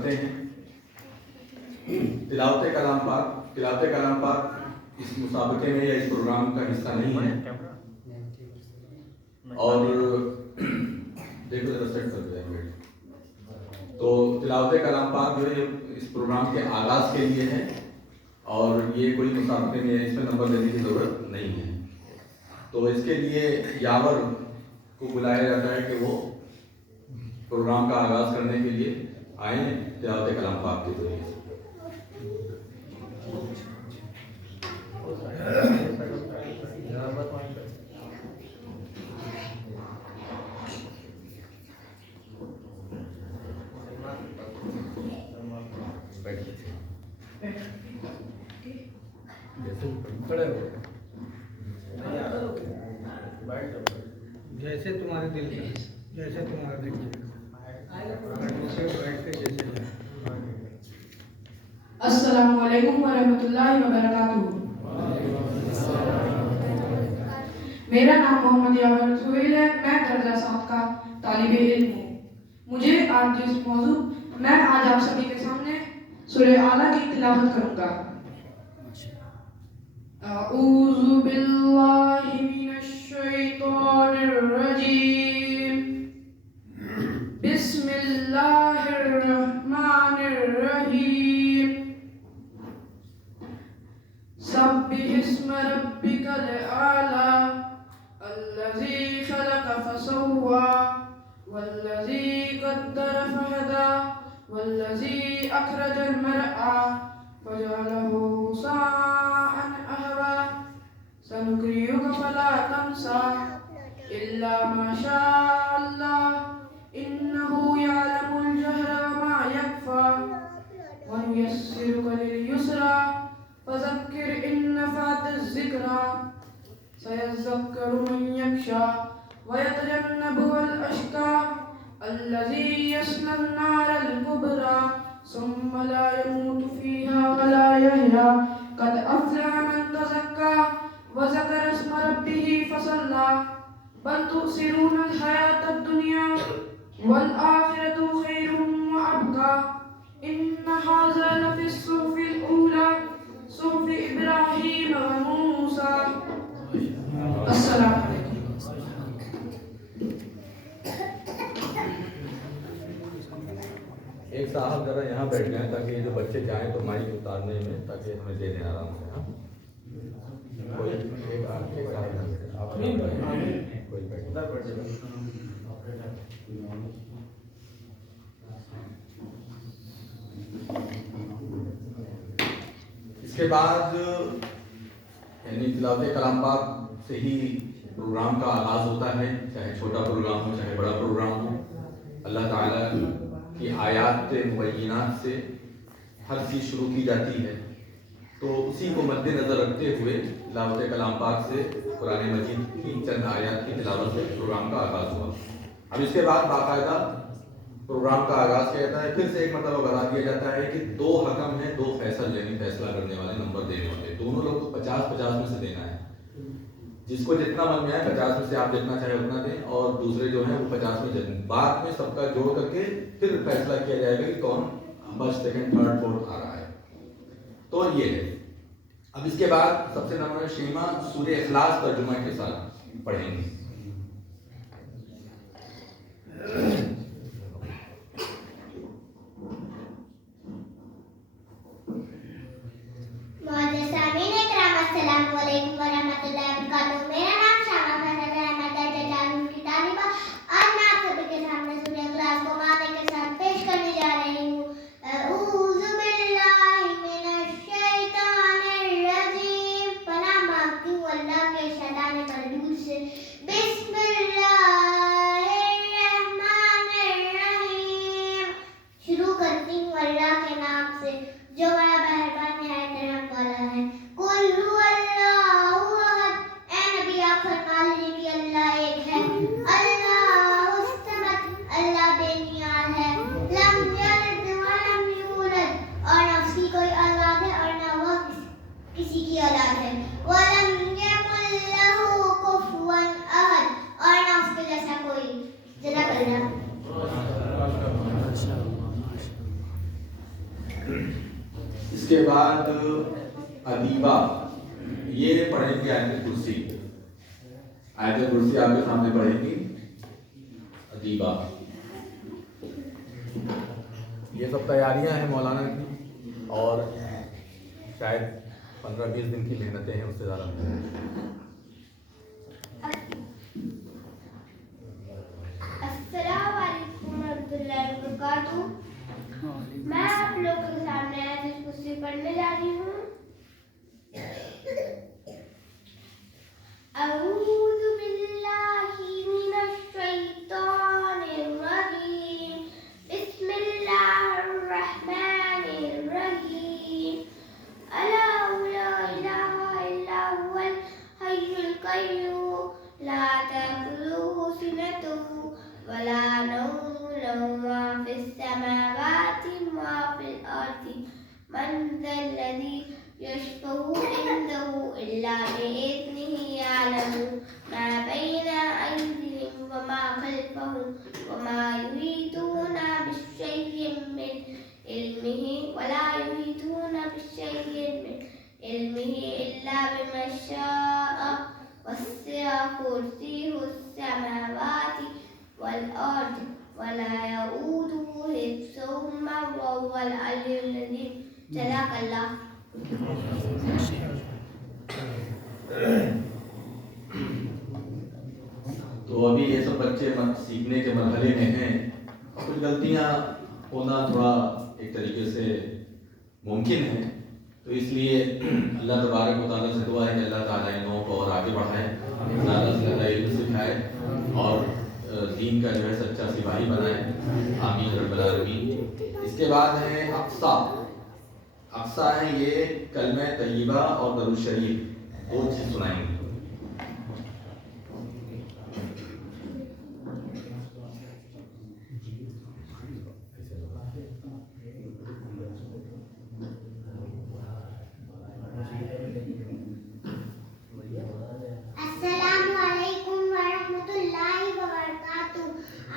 کرتے ہیں۔ تلاوت کلام پاک اس مسابقے میں یا اس پروگرام کا حصہ نہیں ہے، اور دیکھو ذرا سیٹ کر دیں۔ تو تلاوت کلام پاک جو ہے اس پروگرام کے آغاز کے لیے ہے، اور یہ کوئی مسابقے میں اس میں نمبر دینے کی ضرورت نہیں ہے۔ تو اس کے لیے یاور کو بلایا جاتا ہے کہ وہ پروگرام کا آغاز کرنے کے لیے آئیں تلاوت کلام پاک کے ذریعے۔ جیسے تمہارے دل کا، جیسے تمہارا دل کا۔ السلام علیکم ورحمۃ اللہ وبرکاتہ۔ میرا نام محمد یاور سہیل ہے، میں درجہ 7 کا طالب علم ہوں۔ مجھے آج میں آپ سبھی کے سامنے سورہ اعلیٰ کی تلاوت کروں گا۔ اعوذ باللہ من الشیطان الرجیم، بسم اللہ الرحمن الرحیم، سبح اسم ربک الاعلی الذی خلق فسوى والذی قدر فہدى والذی اخرج المرعى فجعله غثاء احوى سنقرئك فلا تنسى الا ما شاء الله انه يعلم الجهر وما يخفى ونيسرك لليسرى فذكر ان نفعت الذكرى سيذكر من يخشى ويتجنبها الاشقى الذي يصلى النار الكبرى ثم لا يموت فيها ولا يحيى قد أفلح من تزكى وذكر اسم ربه فصلى بل تؤثرون الحياة الدنيا والآخرة خير وأبقى إن هذا لفي الصحف الأولى صحف إبراهيم وموسى۔ السلام علیکم۔ ایک صاحب ذرا یہاں بیٹھ جائیں تاکہ یہ جو بچے جائیں تو مائک اتارنے میں تاکہ ہمیں دے دیں آرام سے۔ ہاں کوئی ایک صاحب کوئی بیٹھ۔ اس کے بعد یعنی تلاوت کلام پاک سے ہی پروگرام کا آغاز ہوتا ہے، چاہے چھوٹا پروگرام ہو چاہے بڑا پروگرام ہو۔ اللہ تعالیٰ کی آیات مبینات سے ہر چیز شروع کی جاتی ہے، تو اسی کو مد نظر رکھتے ہوئے تلاوت کلام پاک سے قرآن مجید کی چند آیات کی تلاوت سے پروگرام کا آغاز ہوا۔ اب اس کے بعد باقاعدہ پروگرام کا آغاز کیا جاتا ہے، پھر سے ایک مرتبہ بتا دیا جاتا ہے کہ 2 حکم ہیں، 2 فیصل یعنی فیصلہ کرنے والے، نمبر دینے والے، دونوں لوگ کو 50-50 میں سے دینا ہے۔ جس کو جتنا من میں آئے 50 میں سے آپ جتنا چاہے اتنا دیں، اور دوسرے جو ہیں وہ 50 میں جتنا، بعد میں سب کا جوڑ کر کے پھر فیصلہ کیا جائے گا کہ کون فرسٹ سیکنڈ تھرڈ فورتھ آ رہا ہے۔ تو یہ ہے۔ اب اس کے بعد سب سے نمبر شیما سورہ اخلاص ترجمہ کے ساتھ پڑھیں گے۔ السلام علیکم ورحمۃ اللہ وبرکاتہ۔ میرا نام شامہ فیصل ہے، میں درجہ 4 کی طالبہ۔ آج میں آپ سبھی کے سامنے سورہ اخلاص کو معنی کے ساتھ پیش کرنے جا رہی ہوں۔ اعوذ باللہ من الشیطان الرجیم، پناہ مانگتی ہوں اللہ کے شیطان مردود سے۔ بسم اللہ الرحمن الرحیم، شروع کرتی ہوں اللہ کے نام سے جو بڑا مہربان نہایت رحم والا ہے۔ قل هو اللہ احد، اے نبی آپ فرما لیجیے کہ اللہ ایک ہے۔ اللہ الصمد، اللہ بے نیاز ہے۔ لم یلد ولم یولد، اور نہ اس کی کوئی اولاد ہے اور نہ وہ کسی کی اولاد ہے۔ ولم یکن لہ کفوا احد، اور نہ اس کے جیسا کوئی۔ جزاک اللہ۔ اس کے بعد ادیبہ، یہ پڑھیں گے آیت کرسی. آیت کرسی آپ کے سامنے پڑھیں گی ادیبہ. یہ سب تیاریاں ہیں مولانا کی، اور شاید 15-20 دن کی محنتیں ہیں، اس سے زیادہ نہیں. السلام علیکم ورحمۃ اللہ وبرکاتہ. میں آپ لوگوں کے سامنے آیت کرسی پڑھنے جا رہی ہوں. اعوذ باللہ من الشیطان الرجیم. بسم اللہ الرحمن الرحیم. اللہ لا الہ الا هو الحی القیوم لا تأخذه سنة ولا نوم له ما في السماوات وما في الأرض من ذا الذي يشفع عنده إلا بإذنه يعلم ما بين أيديهم وما خلفهم وما يحيطون بشيء من علمه ولا يحيطون بشيء من علمه إلا بما شاء وسع كرسيه السماوات والأرض ولا يؤوده حفظهما وهو العلي العظيم. صدق الله. تو ابھی یہ سب بچے سیکھنے کے مرحلے میں ہیں، اور کچھ غلطیاں ہونا تھوڑا ایک طریقے سے ممکن ہے. تو اس لیے اللہ تبارک و تعالیٰ سے دعا ہے کہ اللہ تعالیٰ ان لوگوں کو اور آگے بڑھائے، زیادہ سے زیادہ علم سکھائے، اور دین کا جو ہے سچا سپاہی بنائے. آمین رب العالمین. اس کے بعد ہیں اقصا. اقصا ہیں یہ کلمہ طیبہ اور درود شریف، دو چیز سنائیں گے. السلام علیکم ورحمۃ اللہ وبرکاتہ.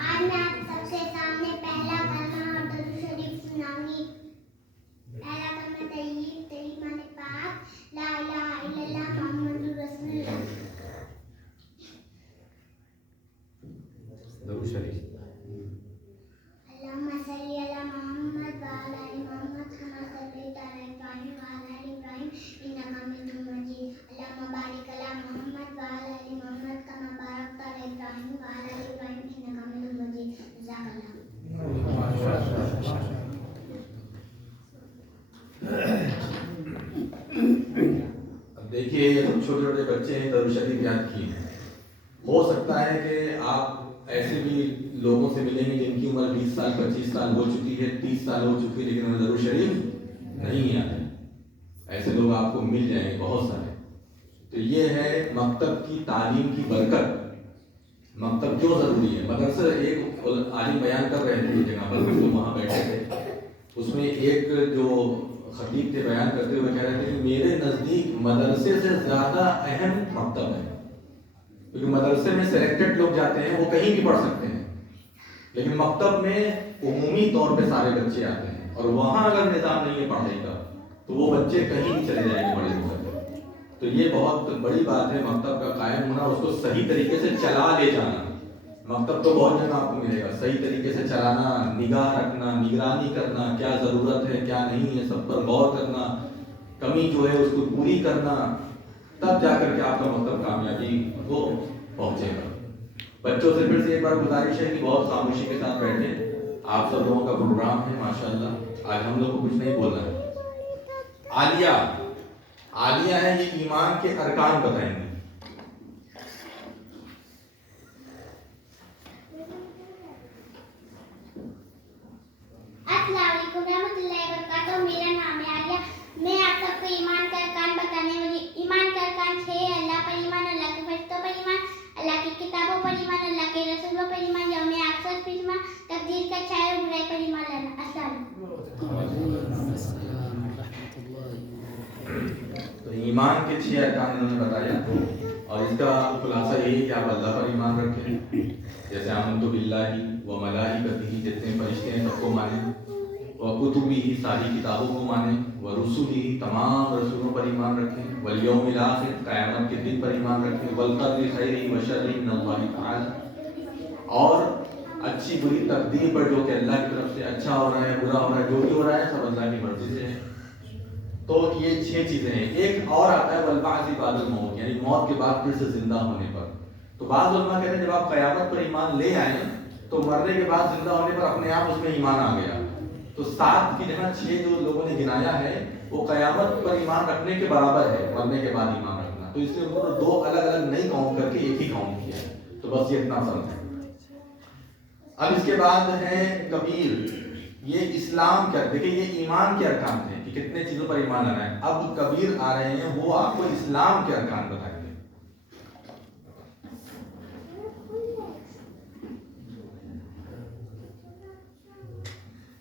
آج میں آپ سب کے سامنے پہلا کلمہ اور درود شریف سناؤں گی. پہلا کلمہ طیب کلمہ پاک لا الہ الا اللہ محمد رسول اللہ. درود شریف. اللهم صل على محمد وعلى آل محمد كما صليت على إبراهيم وعلى آل إبراهيم إنك حميد مجيد. اللهم بارك على محمد وعلى آل محمد كما باركت على إبراهيم وعلى آل إبراهيم إنك حميد مجيد. جزاك الله. اب دیکھیے یہ سب چھوٹے چھوٹے بچے ہیں، درود شریف یاد کیے ہیں. ہو سکتا ہے کہ آپ ایسے بھی لوگوں سے ملیں گے جن کی عمر 20 سال 25 سال ہو چکی ہے، 30 سال ہو چکی ہے، لیکن انہیں درود شریف نہیں آتا. ایسے لوگ آپ کو مل جائیں گے بہت سارے. تو یہ ہے مکتب کی تعلیم کی برکت. مکتب کیوں ضروری ہے؟ مدرسہ ایک عالم بیان کر رہے تھے جگہ پر، ہم لوگ وہاں بیٹھے تھے. اس میں ایک جو خطیب تھے بیان کرتے ہوئے کہہ رہے تھے کہ میرے نزدیک مدرسے سے زیادہ اہم مکتب ہے، کیونکہ مدرسے میں سلیکٹڈ لوگ جاتے ہیں، وہ کہیں بھی پڑھ سکتے ہیں، لیکن مکتب میں عمومی طور پہ سارے بچے آتے ہیں، اور وہاں اگر نظام نہیں ہے پڑھائی کا تو وہ بچے کہیں بھی چلے جائیں گے بڑے ہو کر. تو یہ بہت بڑی بات ہے مکتب کا قائم ہونا، اس کو صحیح طریقے سے چلا لے جانا. مکتب تو بہت جگہ آپ کو ملے گا، صحیح طریقے سے چلانا، نگاہ رکھنا، نگرانی کرنا، کیا ضرورت ہے کیا نہیں ہے سب پر غور کرنا، کمی جو ہے اس کو پوری کرنا، تب جا کر کے آپ کا مکتب کامیابی کو پہنچے گا. بچوں سے پھر سے ایک بار گزارش ہے کہ بہت خاموشی کے ساتھ بیٹھیں. آپ سب لوگوں کا پروگرام ہے ماشاءاللہ. آج ہم لوگ کو کچھ نہیں بولنا ہے. عالیہ، عالیہ ہے یہ ایمان کے ارکان بتائیں گے. السلام علیکم ورحمۃ اللہ وبرکاتہ. میرا نام ہے عالیہ. میں آپ سب کو ایمان کا ارکان بتانے والی. ایمان کا ارکان 6 ہے. اللہ پر ایمان، اللہ کے فرشتوں پر ایمان، اللہ کی کتابوں پر ایمان، اللہ کے رسولوں پر ایمان، یوم آخرت پر ایمان، تقدیر کا اچھائی اور برائی پر ایمان لانا. السلام علیکم. تو ایمان کے 6 ارکان انہوں نے بتایا، اور اس کا خلاصہ یہی ہے کہ آپ اللہ پر ایمان رکھیں، جیسے آمنت باللہ و ملائکتہ، جتنے فرشتے ہیں سب کو مانیں، वकुतुबी ही सारी किताबों को माने, व रुसुली ही तमाम रसूलों पर ईमान रखें, वल यौमिल आखिर क़यामत के दिन पर ईमान रखें, वल क़द्रि खैरिही व शर्रिही मिनल्लाहि तआला, और अच्छी बुरी तकदीर पर जो कि अल्लाह की तरफ से अच्छा हो रहा है बुरा हो रहा है जो भी हो रहा है सब अल्लाह की मर्जी से है। तो ये 6 चीज़ें हैं। एक और आता है वल बाअसी बादल मौत, यानी मौत के बाद फिर से जिंदा होने पर। तो बाज़ उलमा कहते हैं जब आप क़यामत पर ईमान ले आए तो मरने के बाद जिंदा होने पर अपने आप उसमें ईमान आ गया। तो 7 की जगह 6 जो लोगों ने गिनाया है वो क़यामत पर ईमान रखने के बराबर है, मरने के बाद ईमान रखना। तो इसलिए उन्होंने 2 अलग अलग नहीं काउंट करके एक ही काउंट किया है। तो बस ये इतना फर्क है। अब इसके बाद है कबीर। ये इस्लाम क्या, देखिए ये ईमान के अरकान थे कि कितने चीज़ों पर ईमान आना है। अब कबीर आ रहे हैं, वो आपको इस्लाम के अरकान बताएंगे।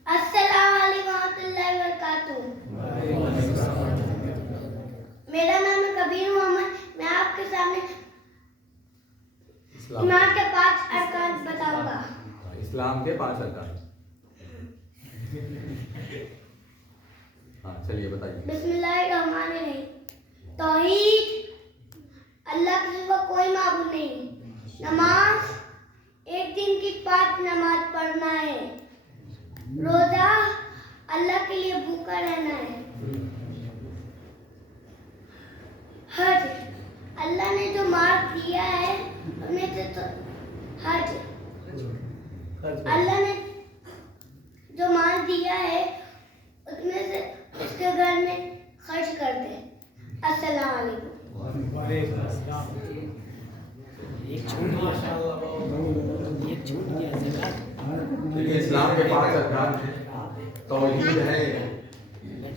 अस्सलाम वालेकुम रहमतुल्लाहि व बरकातुहू। मेरा नाम है कबीर मोहम्मद। मैं आपके सामने ईमान के 5 अरकान बताऊंगा। इस्लाम के 5 अरकान। हाँ चलिए बताइए। बिस्मिल्लाहिर्रहमानिर्रहीम। तौहीद, अल्लाह के सिवा कोई माबूद नहीं। नमाज, एक दिन की 5 नमाज पढ़ना है। रोजा, अल्लाह के लिए भूखा रहना है। हज, अल्लाह ने जो माल दिया है उनमें से तो हज, अल्लाह ने जो माल दिया है उसमें से उसके घर में खर्च कर दे। अस्सलाम वालेकुम। देखिए इस्लाम के 5 अरकान हैं। तौहीद है,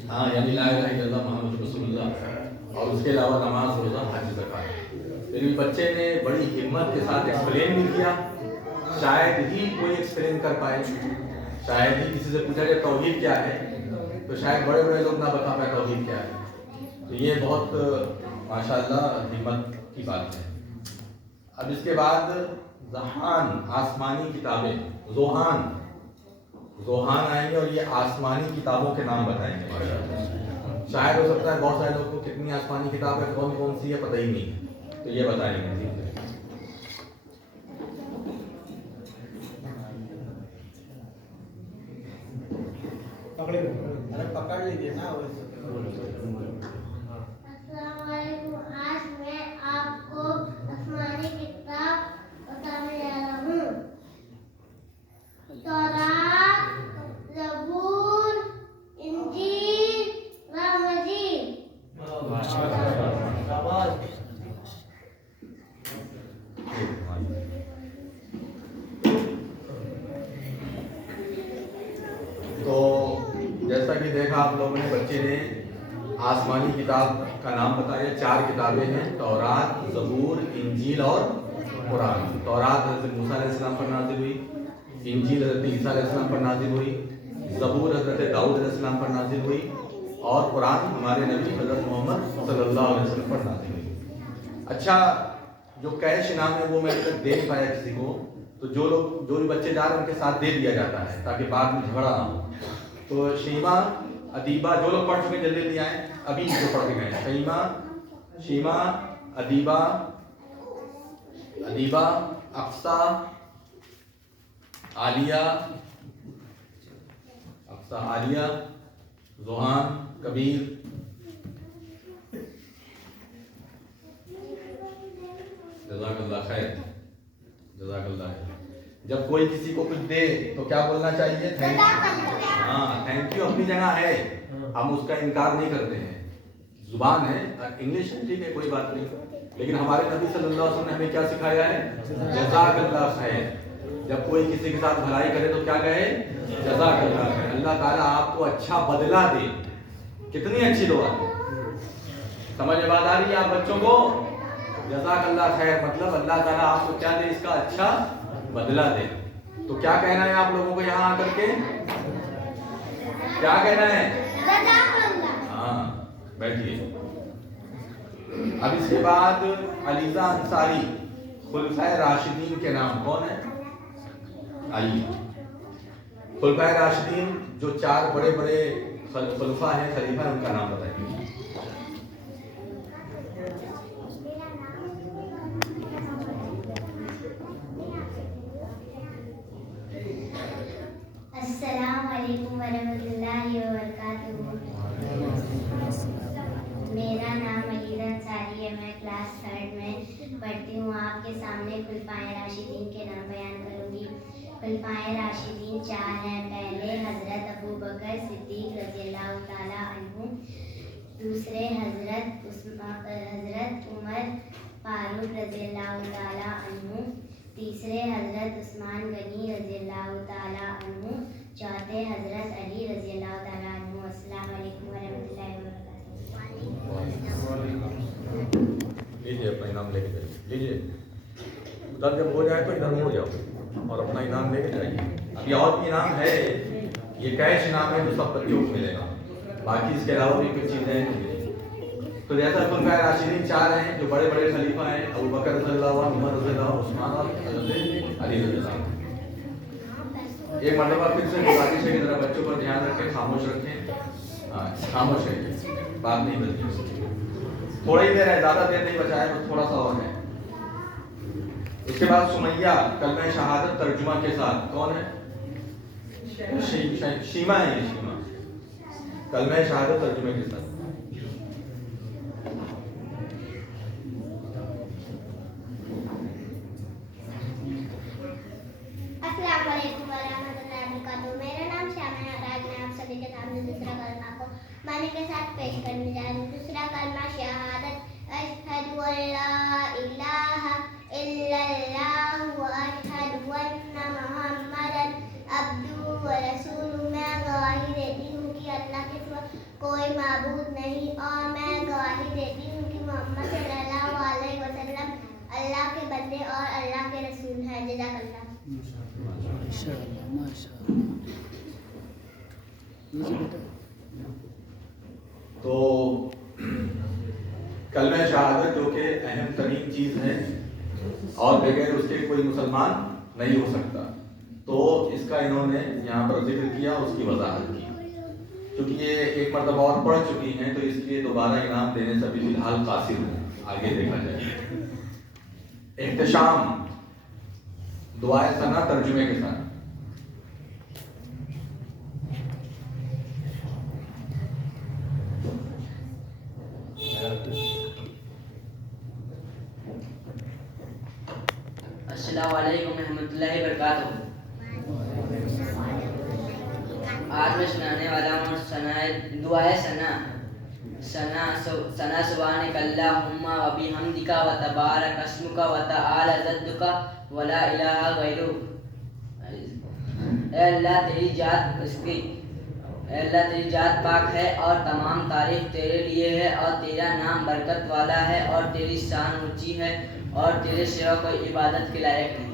हाँ यानी ला इलाहा इल्लल्लाह मुहम्मद रसूलुल्लाह, और उसके अलावा नमाज, रोज़ा, हज, ज़कात। लेकिन बच्चे ने बड़ी हिम्मत के साथ एक्सप्लेन भी किया। शायद ही कोई एक्सप्लेन कर पाए, शायद ही किसी से पूछा जाए तौहीद क्या है तो शायद बड़े बड़े लोग ना बता पाए तौहीद क्या है। तो ये बहुत माशाअल्लाह हिम्मत की बात है। अब इसके बाद ज़हान, आसमानी किताबें, ज़ोहान आएंगे और ये आसमानी किताबों के नाम बताएंगे माशाअल्लाह। शायद हो सकता है बहुत सारे लोगों को कितनी आसमानी किताब है, कौन कौन सी है पता ही नहीं है, तो ये बताएंगे। पकड़ लीजिए ना। अस्सलाम वालेकुम। आज मैं आपको आसमानी किताब बताने जा रहा हूँ। तौरात, ज़बूर, इंजील, मजीद। तो जैसा कि देखा आप लोगों ने, बच्चे ने आसमानी किताब का नाम बताया। 4 किताबें हैं, तौरात, ज़बूर, इंजील और कुरान। तौरात हज़रत मूसा अलैहिस्सलाम पर नाज़िल हुई, इंजील हज़रत ईसा अलैहिस्सलाम पर नाज़िल हुई, ज़बूर हज़रत दाऊद अलैहिस्सलाम पर नाज़िल हुई, और कुरान हमारे नबी हज़रत मोहम्मद सल्लल्लाहु अलैहि वसल्लम पर नाज़िल हुई। अच्छा, जो कैश इनाम है वो मैं अभी तक दे नहीं पाया किसी को, तो जो भी बच्चे जा रहे हैं उनके साथ दे दिया जाता है ताकि बाद में झगड़ा ना हो। तो शीमा, अदीबा, जो लोग पढ़ चुके जल्दी जल्दी आए, अभी जो पढ़ के गए। शीमा, अदीबा, अक्सा, आलिया, ज़ोहान, कबीर। जज़ाकल्लाह खैर, जज़ाकल्लाह खैर। जब कोई किसी को कुछ दे तो क्या बोलना चाहिए? Thank you. हाँ, थैंक यू अपनी जगह है, हम उसका इनकार नहीं करते हैं। जुबान है, इंग्लिश है, ठीक है, कोई बात नहीं। लेकिन हमारे नबी सल्लल्लाहु अलैहि वसल्लम ने हमें क्या सिखाया है? जज़ाकल्लाह खैर। जब कोई किसी के साथ भलाई करे तो क्या कहे? जज़ाकल्लाह खैर। अल्लाह ताला आपको अच्छा बदला दे। कितनी अच्छी दुआ है। समझ में बात आ रही है आप बच्चों को? जज़ाकल्लाह खैर मतलब अल्लाह ताला आपको क्या दे? इसका अच्छा बदला दे। तो क्या कहना है आप लोगों को यहाँ आकर के? क्या कहना है? हाँ, बैठिए। अब इसके बाद अलीजा अंसारी, खुलफाए राशिदीन के नाम कौन है? आइए। خلفائے راشدین جو 4 بڑے بڑے خلفاء ہیں، خلیفہ ہیں، ان کا نام بتائیں. السلام علیکم ورحمۃ اللہ وبرکاتہ. میرا نام علیدہ انصاری ہے. میں کلاس 3 میں پڑھتی ہوں. آپ کے سامنے خلفائے راشدین کے نام بیان کروں گی. خلفائے راشدین 4 ہیں. پہلے حضرت ابو بکر صدیق رضی اللہ تعالیٰ عنہ، دوسرے حضرت عمر فاروق رضی اللہ تعالیٰ عنہ، تیسرے حضرت عثمان غنی رضی اللہ تعالیٰ عنہ، چوتھے حضرت علی رضی اللہ تعالیٰ عنہ. السلام علیکم ورحمۃ اللہ وبرکاتہ. لیجیے اپنا انعام لے کے جائیے. لیجیے ادھر جب ہو جائے تو ادھر ہو جاؤ اور اپنا انعام لے کے جائیے. ابھی اور بھی انعام ہے، یہ کیش انعام ہے جو سب بچوں کو ملے گا. باقی اس کے علاوہ بھی کچھ چیزیں ہیں. تو جیسا خلفائے راشدین 4 ہیں جو بڑے بڑے خلیفہ ہیں، ابو بکر رضی اللہ عنہ، عمر رضی اللہ عنہ، عثمان اور حضرت علی رضی اللہ عنہ. ایک مرتبہ پھر سے گزارش ہے کہ ذرا بچوں پر دھیان رکھیں، خاموش رکھیں. خاموش ہے، بات نہیں بچی. تھوڑا ہی دیر ہے، زیادہ دیر نہیں بچا ہے، بس تھوڑا سا اور ہے. اس کے بعد سمیہ کلمہ شہادت ترجمہ کے ساتھ. کون ہے؟ شیما ہے. یہ شیما کلمہ شہادت ترجمے کے ساتھ. السلام علیکم ورحمۃ اللہ وبرکاتہ. میرا نام شامہ ہے. آج میں آپ سبھی کے سامنے دوسرا کلمہ کو معنی کے ساتھ پیش کرنے جا رہی ہوں. دوسرا کلمہ شہادت. اشہد ان لا الہ الا اللہ و اشہد ان محمدا عبدہ و رسولہ. میں گواہی دیتی ہوں کہ اللہ کے سوا کوئی معبود نہیں، اور میں گواہی دیتی ہوں کہ محمد صلی اللہ علیہ وسلم اللہ کے بندے اور اللہ کے رسول ہیں. جزاک اللہ. تو کلمہ شہادت جو کہ اہم ترین چیز ہے اور بغیر اس کے کوئی مسلمان نہیں ہو سکتا، تو اس کا انہوں نے یہاں پر ذکر کیا، اس کی وضاحت کی. کیونکہ یہ ایک مرتبہ اور پڑھ چکی ہیں تو اس لیے دوبارہ انعام دینے سے ابھی فی الحال قاصر ہوں. آگے دیکھا جائے. احتشام دعائے ثنا ترجمے کے ساتھ. السلام علیکم ورحمۃ اللہ وبرکاتہ. آج میں سنانے والا ہوں دعائے ثنا. ثنا سبحانک اللہم و بحمدک و تبارک اسمک و تعالی جدک و لا الہ غیرک. اے اللہ تیری ذات پاک ہے اور تمام تعریف تیرے لیے ہے، اور تیرا نام برکت والا ہے، اور تیری شان اونچی ہے، اور تیرے سوا کوئی عبادت کے لائق نہیں.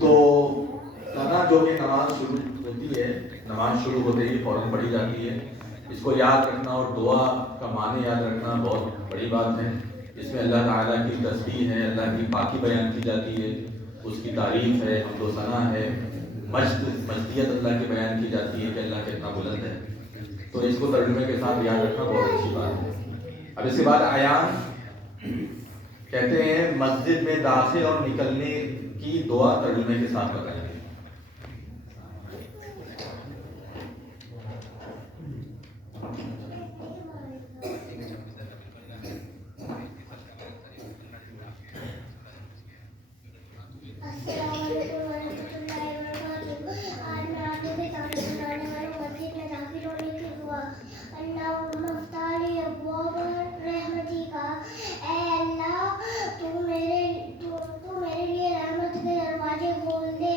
تو ثنا جو کہ نماز شروع ہوتی ہے، نماز شروع ہوتے ہی فوراً پڑھی جاتی ہے. اس کو یاد رکھنا اور دعا کا معنی یاد رکھنا بہت بڑی بات ہے. اس میں اللہ تعالیٰ کی تسبیح ہے، اللہ کی پاکی بیان کی جاتی ہے، اس کی تعریف ہے، حمد و ثنا ہے، مجدیت اللہ کی بیان کی جاتی ہے کہ اللہ کتنا بلند ہے. تو اس کو ترجمے کے ساتھ یاد رکھنا بہت اچھی بات ہے. اب اس کے بعد عیان کہتے ہیں مسجد میں داخل اور نکلنے کی دعا ترجمے کے ساتھ بتائیں. تو میرے لیے رحمت کے دروازے کھول دے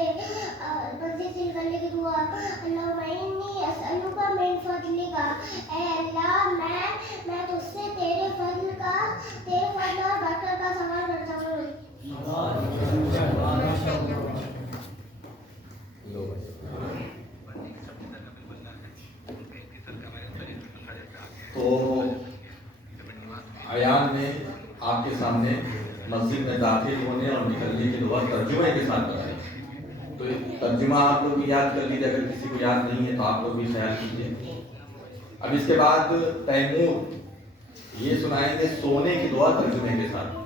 مسجد میں داخل ہونے اور نکلنے کی دعا ترجمے کے ساتھ بتائی. تو ترجمہ آپ لوگ بھی یاد کر لیجیے، اگر کسی کو یاد نہیں ہے تو آپ لوگ بھی خیال کیجیے. اب اس کے بعد تیمور یہ سنائیں گے سونے کی دعا ترجمے کے ساتھ.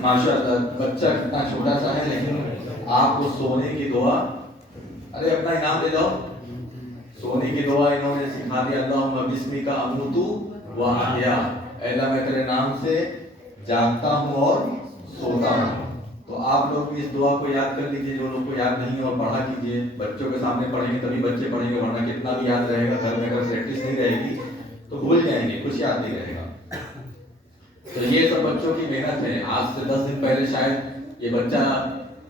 ماشاء اللہ بچہ کتنا چھوٹا سا ہے لیکن آپ کو سونے کی دعا، ارے اپنا انعام دے دو. سونے کی دعا انہوں نے سکھا دیا. اللہم بسمک اموت و احیا، اے اللہ میں تیرے نام سے جاگتا ہوں اور سوتا ہوں. تو آپ لوگ بھی اس دعا کو یاد کر لیجیے، جو لوگ کو یاد نہیں ہے، اور پڑھا کیجیے. بچوں کے سامنے پڑھیں گے تبھی بچے پڑھیں گے، ورنہ کتنا بھی یاد رہے گا گھر میں اگر پریکٹس نہیں رہے گی تو بھول جائیں گے، کچھ یاد نہیں رہے گا. تو یہ سب بچوں کی محنت ہے. آج سے 10 دن پہلے شاید یہ بچہ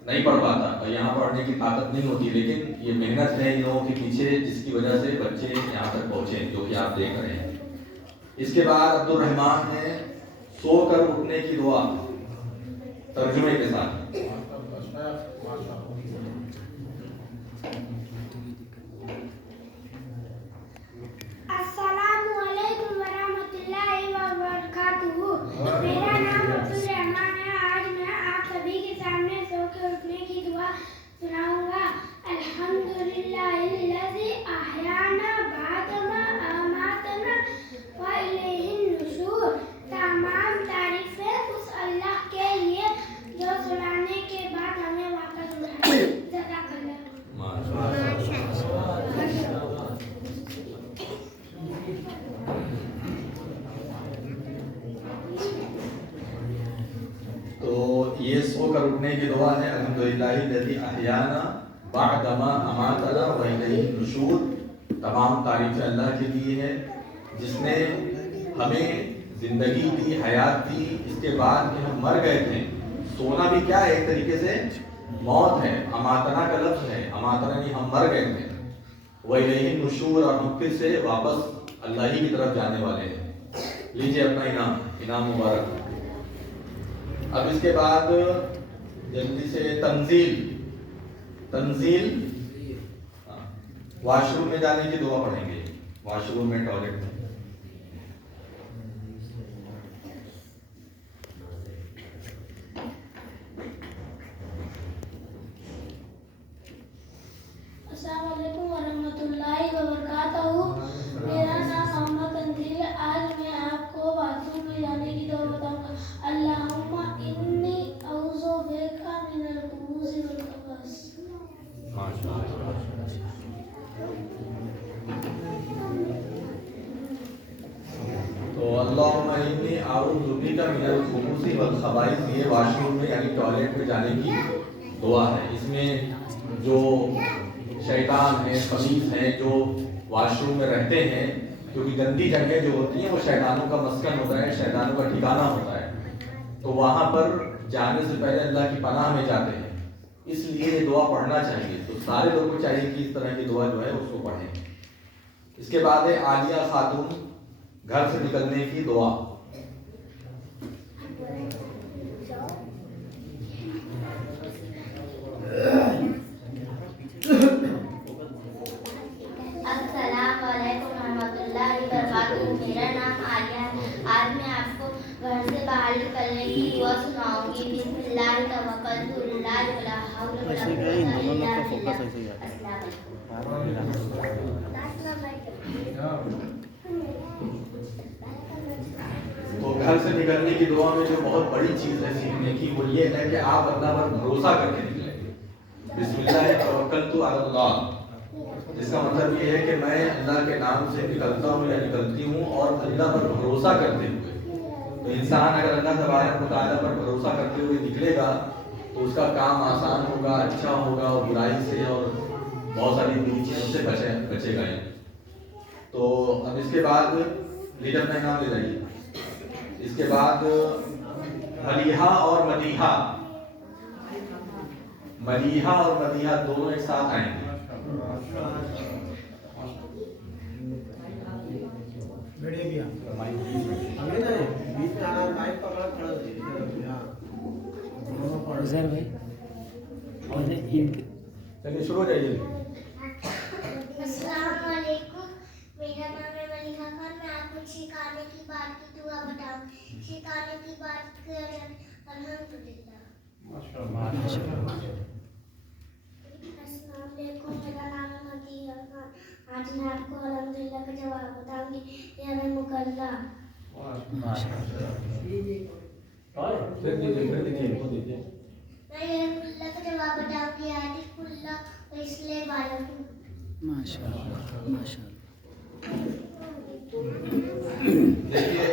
نہیں پڑھ پاتا اور یہاں پڑھنے کی طاقت نہیں ہوتی، لیکن یہ محنت ہے ان لوگوں کے پیچھے جس کی وجہ سے بچے یہاں تک پہنچے جو کہ آپ دیکھ رہے ہیں. اس کے بعد عبد الرحمان نے سو کر اٹھنے کی دعا ترجمے کے ساتھ. السلام علیکم ورحمۃ اللہ وبرکاتہ. میرا نام عبد الرحمان ہے. آج میں آپ سبھی کے سامنے سو کے اٹھنے کی دعا سناؤں گا. الحمدللہ الذی احیانا بعد ما اماتنا والیہ النشور. تمام تعریفیں اس اللہ کے لیے جو سنانے کے بعد ہمیں واپس اٹھائے. جزاک اللہ. تو یہ سو کر اٹھنے کی دعا ہے. الحمدللہ الذی احیانا بعد ما اماتنا والیہ النشور. تمام تعریفیں اللہ کے لیے ہے جس نے ہمیں زندگی دی، حیات دی، اس کے بعد کہ ہم مر گئے تھے. سونا بھی کیا ہے؟ ایک طریقے سے موت ہے. اماتنا کا لفظ ہے، اماتنا نہیں ہم مر گئے تھے. والیہ النشور، اور ہم پھر سے واپس اللہ ہی کی طرف جانے والے ہیں. لیجیے اپنا انعام مبارک. اب اس کے بعد جلدی سے تنزیل واش روم میں جانے کی دعا پڑھیں گے. واش روم میں، ٹوائلٹ میں. السلام علیکم ورحمۃ اللہ وبرکاتہ. میرا نام محمد تنزیل ہے. آج میں آپ کو باتھ روم میں جانے کی دعا بتاؤں گا. اللہم انی اعوذ بک من الخبث والخبائث. تو اللہم انی اعوذ بک من الخبث والخبائث، یہ واش روم میں یعنی ٹوائلٹ میں جانے کی دعا ہے. اس میں جو شیطان ہیں، خبیث ہیں، جو واش روم میں رہتے ہیں، کیونکہ گندی جگہیں جو ہوتی ہیں وہ شیطانوں کا مسکن ہوتا ہے، شیطانوں کا ٹھکانہ ہوتا ہے. تو وہاں پر جانے سے پہلے اللہ کی پناہ میں جاتے ہیں، اس لیے یہ دعا پڑھنا چاہیے. تو سارے لوگوں کو چاہیے کہ اس طرح کی دعا جو ہے اس کو پڑھیں. اس کے بعد ہے عالیہ خاتون گھر سے نکلنے کی دعا. السلام علیکم ورحمۃ اللہ وبرکاتہ. میرا نام عالیہ ہے. آج میں آپ کو گھر سے باہر نکلنے کی دعا سناؤں گی. بسم اللہ توکلت علی اللہ ولا حول ولا قوت الا باللہ. السلام علیکم. تو گھر سے نکلنے کی دعا میں جو بہت بڑی چیز ہے سیکھنے کی وہ یہ ہے کہ آپ اللہ پر بھروسہ کر کے نکلیں. بسم اللہ توکلت علی اللہ، اس کا مطلب یہ ہے کہ میں اللہ کے نام سے نکلتا ہوں یا نکلتی ہوں اور اللہ پر بھروسہ کرتے ہوئے. تو تو انسان اگر اللہ تبارک و تعالیٰ پر بھروسہ کرتے ہوئے نکلے گا تو اس کا کام آسان ہوگا، اچھا ہوگا، اور برائی سے اور بہت ساری بری چیزوں سے بچے گا. تو اب اس کے بعد لیڈر کا نام لے جائیے. اس کے بعد ملیحہ اور مدیحہ، ملیحہ اور مدیحہ دونوں ایک ساتھ آئیں گے. چلیے شروع ہو جائیے. السلام علیکم، میرا نام ہے ملیحہ خان. میں آپ کو سکھانے کی بات کی دعا بتاؤں. سکھانے کی بات کریں الحمدللہ. السلام علیکم، میرا نام ہے ملیحہ خان. آج میں آپ کو الحمدللہ کا جواب بتاؤں گی. یا مکلہ. میں یہ کلہ کا جواب بتاؤں گی. آدھی کلہ اس لیے بالوں. دیکھیے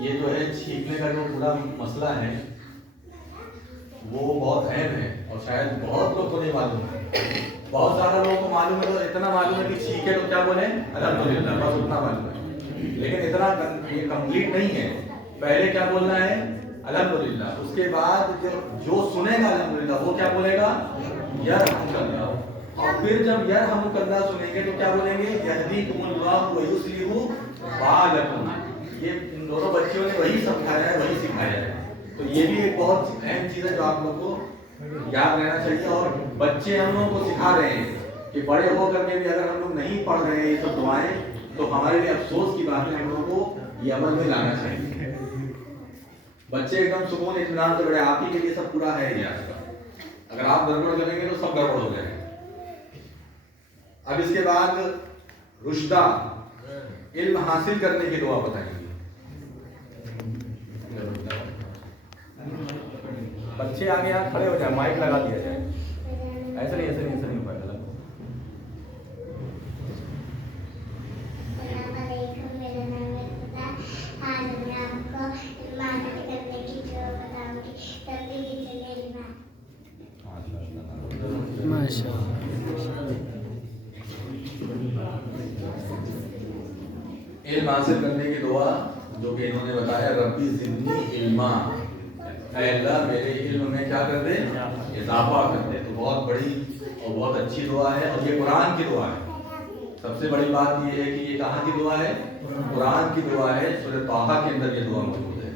یہ جو ہے چھینکنے کا جو پورا مسئلہ ہے وہ بہت اہم ہے اور شاید بہت لوگ کو نہیں معلوم ہے. بہت سارے لوگوں کو معلوم ہے، تو اتنا معلوم ہے کہ چھینکے تو کیا بولیں الحمدللہ، بس اتنا معلوم ہے. لیکن اتنا یہ کمپلیٹ نہیں ہے. پہلے کیا بولنا ہے الحمدللہ، اس کے بعد جو سنے گا الحمدللہ وہ کیا بولے گا یرحمک اللہ. اور پھر جب یرحمک اللہ سنیں گے تو کیا بولیں گے یہدیکم اللہ ویصلح بالکم. یہ ان دونوں بچیوں نے وہی سمجھایا ہے، وہی سکھایا ہے. تو یہ بھی ایک بہت اہم چیز ہے جو آپ لوگ کو یاد رہنا چاہیے. اور بچے ہم لوگوں کو سکھا رہے ہیں کہ بڑے ہو کر کے بھی اگر ہم لوگ نہیں پڑھ رہے ہیں یہ سب دعائیں تو ہمارے لیے افسوس کی بات ہے. ہم لوگوں کو یہ عمل میں لانا چاہیے. بچے ایک دم سکون اطمینان سے بڑے آپ ہی کے لیے سب پورا ہے یہ آج کا. اگر آپ گڑبڑ کریں گے تو سب گڑبڑ ہو جائے گا. اب اس کے بعد رشدہ علم حاصل کرنے کی دعا بتائیں گے. بچے آگے یہاں کھڑے ہو جائیں، مائک لگا دیا جائے. ایسا نہیں ہو پائے گا. السلام علیکم، میرا نام ہے خدا. آج میں آپ کو عبادت کرنے کی دعا بتاؤں گی. تبھی جتنے میری بات. علم حاصل کرنے کی دعا جو کہ انہوں نے بتایا ربی زدنی علما، اے اللہ میرے علم میں کیا کر دے اضافہ کر دے. تو بہت بڑی اور بہت اچھی دعا ہے اور یہ قرآن کی دعا ہے. سب سے بڑی بات یہ ہے کہ یہ کہاں کی دعا ہے؟ قرآن کی دعا ہے. سورہ طٰہٰ کے اندر یہ دعا موجود ہے.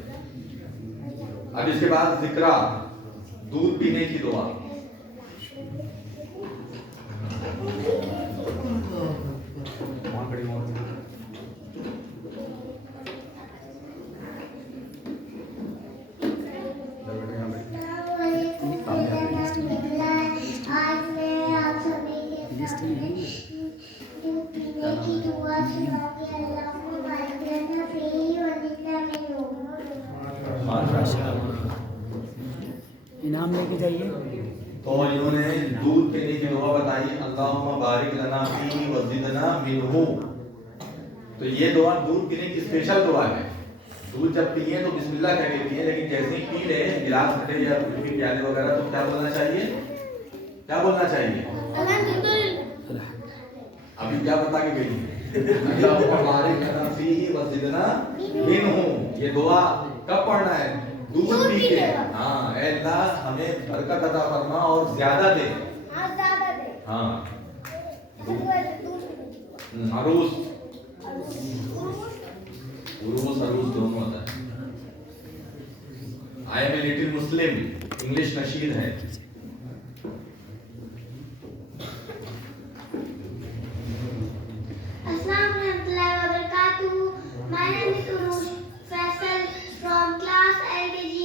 اب اس کے بعد ذکرہ دودھ پینے کی دعا. آج میں آپ سبھی کے سامنے دودھ پینے کی دعا سناؤں گی. اللہ کو بارک رکھنا فیہ وزدنا منہ. انعام لے کے جائیے. تو انہوں نے دودھ پینے کی دعا بتائی اللہم بارک لنا فیہ وزدنا منہ. تو یہ دعا دودھ پینے کی اسپیشل دعا ہے. دودھ جب پیئیں تو بسم اللہ کہہ کے پیئیں، لیکن جیسے ہی پی لیں گلاس پھٹے یا کچھ بھی پیالے وغیرہ تو کیا بولنا چاہیے؟ کیا بولنا چاہیے؟ ابھی کیا بتا کے گئی اللہم بارک لنا فیہ وزدنا منہ. یہ دعا کب پڑھنا ہے؟ دودھ پی کے. ہاں اے اللہ ہمیں برکت عطا فرما اور زیادہ دے. ہاں عروس عروس دونوں ہوتا ہے. I am a little Muslim English نشید ہے. السلام علیکم وبرکاتہ. My name is Urush Faisal from class LKG.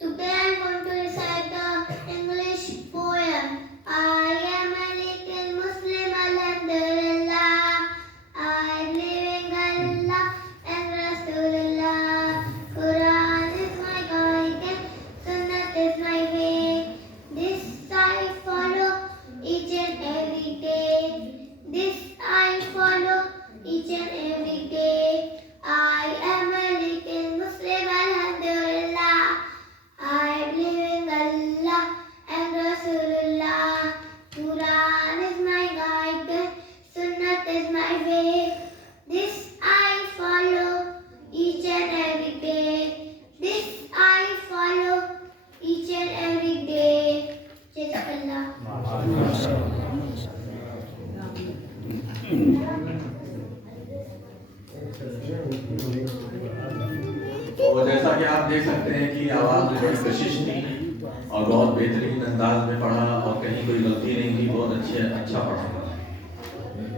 Today I am going to recite the English poem. I am a little Muslim, alhamdulillah. I believe in Allah and Rasulullah. Quran is my guidance, Sunnah is my way. تو جیسا کہ آپ دیکھ سکتے ہیں کہ آواز میں بڑی کشش تھی اور بہت بہترین انداز میں پڑھا اور کہیں کوئی غلطی نہیں تھی، بہت اچھا پڑھا.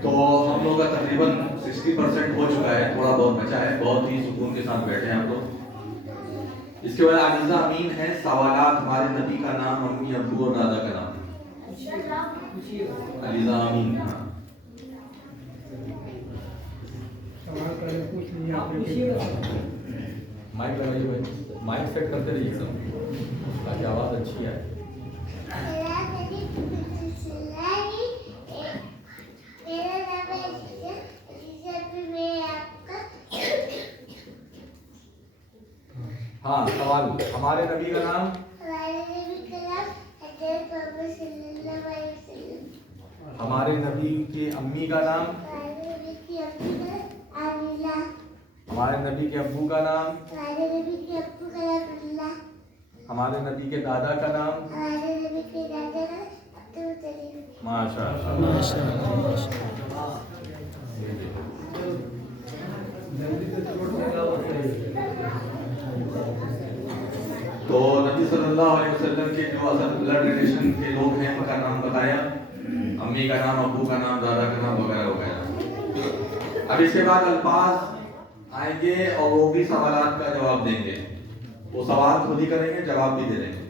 تو ہم لوگ کا تقریباً 60% ہو چکا ہے، تھوڑا بہت بچا ہے. بہت ہی سکون کے ساتھ بیٹھے ہیں آپ لوگ. اس کے بعد علیزہ امین ہے. سوالات: ہمارے نبی کا نام، امی ابو اور دادا کا نام. علیزہ امین. ہاں سوال پہلے پوچھ لیجیے آپ نے. مائک لگائیے بھائی، مائک سیٹ کرتے رہیے سب تاکہ آواز اچھی آئے. ہاں سوال: ہمارے نبی کا نام. ہمارے نبی کی امی کا نام. ہمارے نبی کے ابو کا نام. ہمارے نبی کے دادا کا نام. ماشاء اللہ. تو نبی صلی اللہ علیہ وسلم کے جو اصل بلڈ ریلیشن کے لوگ ہیں ان کا نام بتایا، امی کا نام، ابو کا نام، دادا کا نام وغیرہ وغیرہ. اب اس کے بعد الفاظ آئیں گے اور وہ بھی سوالات کا جواب دیں گے. وہ سوال خود ہی کریں گے، جواب بھی دے دیں گے.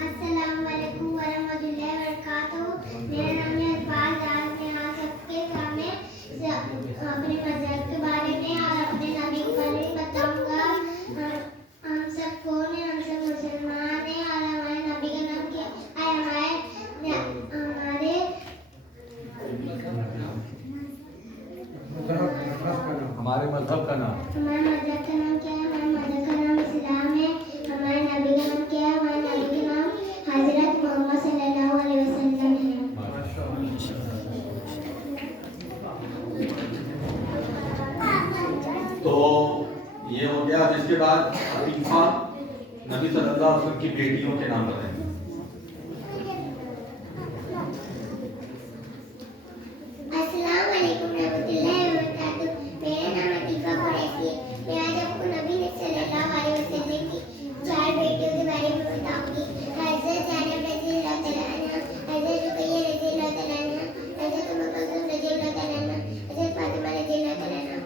السلام علیکم ورحمۃ اللہ وبرکاتہ. میرا نام ہے ارفاز. آج میں آپ سب کے سامنے اپنے مذہب کے بارے میں اور اپنے نبی کے بارے میں بتاؤں گا. ہم سب کون ہیں؟ ہم سب مسلمان ہیں. اور ہمارے نبی کا نام کیا ہے؟ ہمارے مذہب کا نام. ہمارے مذہب کا نام کیا ہے؟ ہمارے مذہب کا نام اسلام ہے. ہمارے نبی کا نام کیا ہے؟ ہمارے نبی کا نام حضرت محمد صلی اللہ علیہ وسلم ہے. تو یہ ہو گیا. اب اس کے بعد عفیفہ، نبی صلی اللہ علیہ وسلم کی بیٹیوں کے نام بتائیں. السلام علیکم رحمۃ اللہ وبرکاتہ. میرا نام عفیفہ قریشی ہے. میں آج آپ کو نبی صلی اللہ علیہ وسلم کی 4 بیٹیوں کے بارے میں بتاؤں گی. حضرت زینب رضی اللہ تعالیٰ عنہا، حضرت رقیہ رضی اللہ تعالیٰ عنہا، حضرت ام کلثوم رضی اللہ تعالیٰ عنہا، حضرت فاطمہ رضی اللہ تعالیٰ عنہا.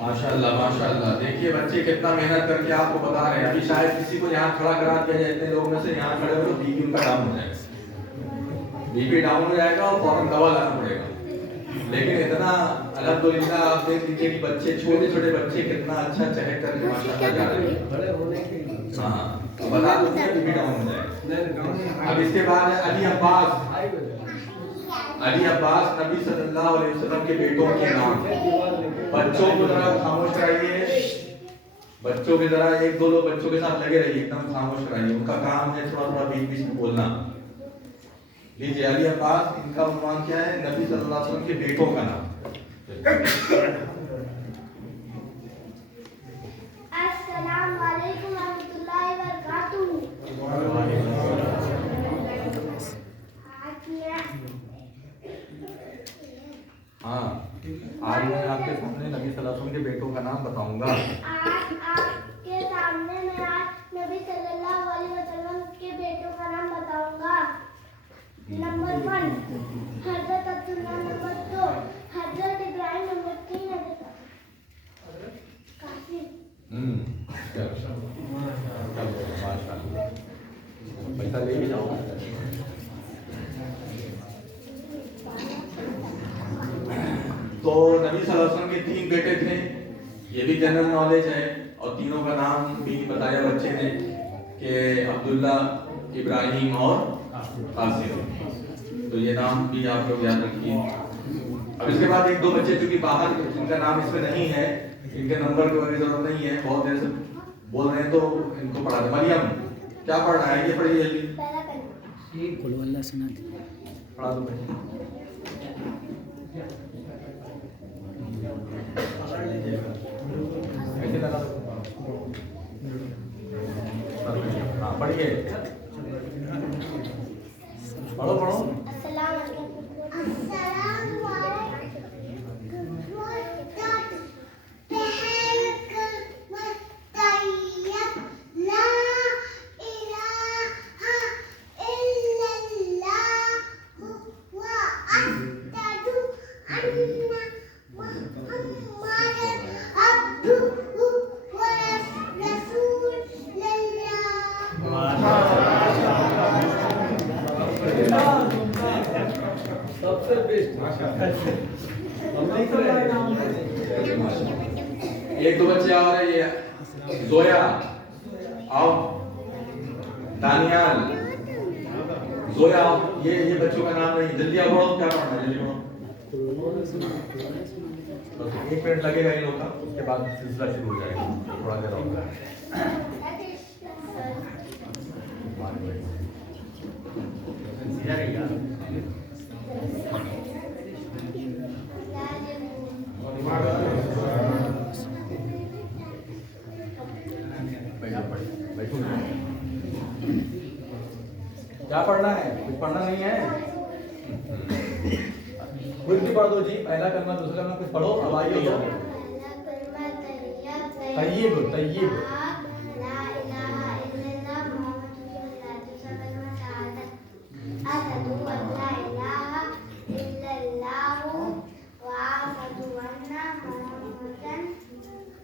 ماشاء اللہ ماشاء اللہ. دیکھیے بچے کتنا محنت کر کے آپ کو بتا رہے ہیں. ابھی شاید کسی کو یہاں کھڑا کرا دیا جائے، اتنے لوگوں میں سے یہاں کھڑے ہو تو بی پی ان کا ڈاؤن ہو جائے گا. بی پی ڈاؤن ہو جائے گا اور فوراً دوا لانا پڑے گا. لیکن اتنا الحمدللہ آپ دیکھ لیجیے کہ بچے، چھوٹے چھوٹے بچے کتنا اچھا چہک کر کے ماشاء اللہ جا رہے ہیں. ہاں بتا دو بی پی ڈاؤن ہو جائے گا. اب اس کے بعد ہے علی عباس. علی عباس نبی صلی اللہ علیہ وسلم کے بیٹوں کے نام. بچوں کو ذرا خاموش کرائیے. بچوں کے ذرا 1-2 بچوں کے ساتھ لگے رہیے، ایک دم خاموش کرائیے. ان کا کام ہے تھوڑا تھوڑا بیچ بیچ میں بولنا. لیجیے علی عباس، ان کا عنوان کیا ہے؟ نبی صلی اللہ علیہ وسلم کے بیٹوں کا نام. السلام علیکم ورحمۃ اللہ وبرکاتہ. ہاں آج میں آپ کے سامنے نبی صلی اللہ علیہ وسلم کے بیٹوں کا نام بتاؤں گا. آج آپ کے سامنے میں نبی صلی اللہ علیہ وسلم کے بیٹوں کا نام بتاؤں گا. نمبر 1 حضرت عبداللہ. نمبر 2 حضرت ابراہیم. نمبر 3 حضرت قاسم. ماشاء اللہ. پیسہ لے کے جاؤ. تو نبی صلی اللہ علیہ وسلم کے 3 بیٹے تھے. یہ بھی جنرل نالج ہے. اور تینوں کا نام بھی بتایا بچے نے کہ عبداللہ، ابراہیم اور قاسم. تو یہ نام بھی آپ لوگ یاد رکھیے. اب اس کے بعد 1-2 بچے چونکہ باہر، جن کا نام اس میں نہیں ہے، ان کے نمبر کی وجہ ضرورت نہیں ہے، بہت دیر سے بول رہے ہیں تو ان کو پڑھا دیں. مریم کیا پڑھنا ہے؟ یہ پڑھیے جلدی. پہلا کرنا. قل هو الله سنة पढ़ा दो भाई। ऐसे लगा दो। हाँ पढ़िए, पढ़ो पढ़ो। अस्सलाम सबसे बेस्ट। एक दो बच्चे आ रहे हैं, जोया आओ, दानियाल, जोया आओ। ये बच्चों का नाम नहीं, जल्दी आओ, पढ़ो क्या पढ़ना है, जल्दी पढ़ो। तो 1 मिनट लगेगा इन लोग का, उसके बाद सिलसिला शुरू हो जाएगा, थोड़ा देर होगा। क्या पढ़ना है? कुछ पढ़ना नहीं है? कुछ भी पढ़ दो जी, पहला कलमा दूसरा कलमा कुछ पढ़ो। अब आइए तो तय्यब, तय्यब।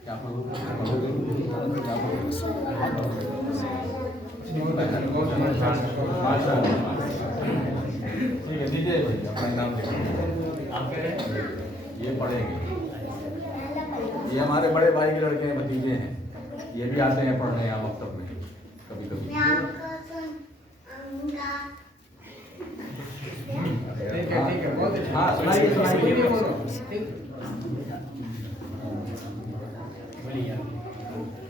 क्या पढ़ो? ठीक है, दीजिए भाई अपना नाम लिखो। आप कह रहे हैं ये पढ़ेंगे, ये हमारे बड़े भाई के लड़के हैं, भतीजे हैं, ये भी आते हैं पढ़ने यहाँ मकतब में कभी कभी। ठीक है बहुत अच्छा। हाँ सुनाइए, सुनाइए।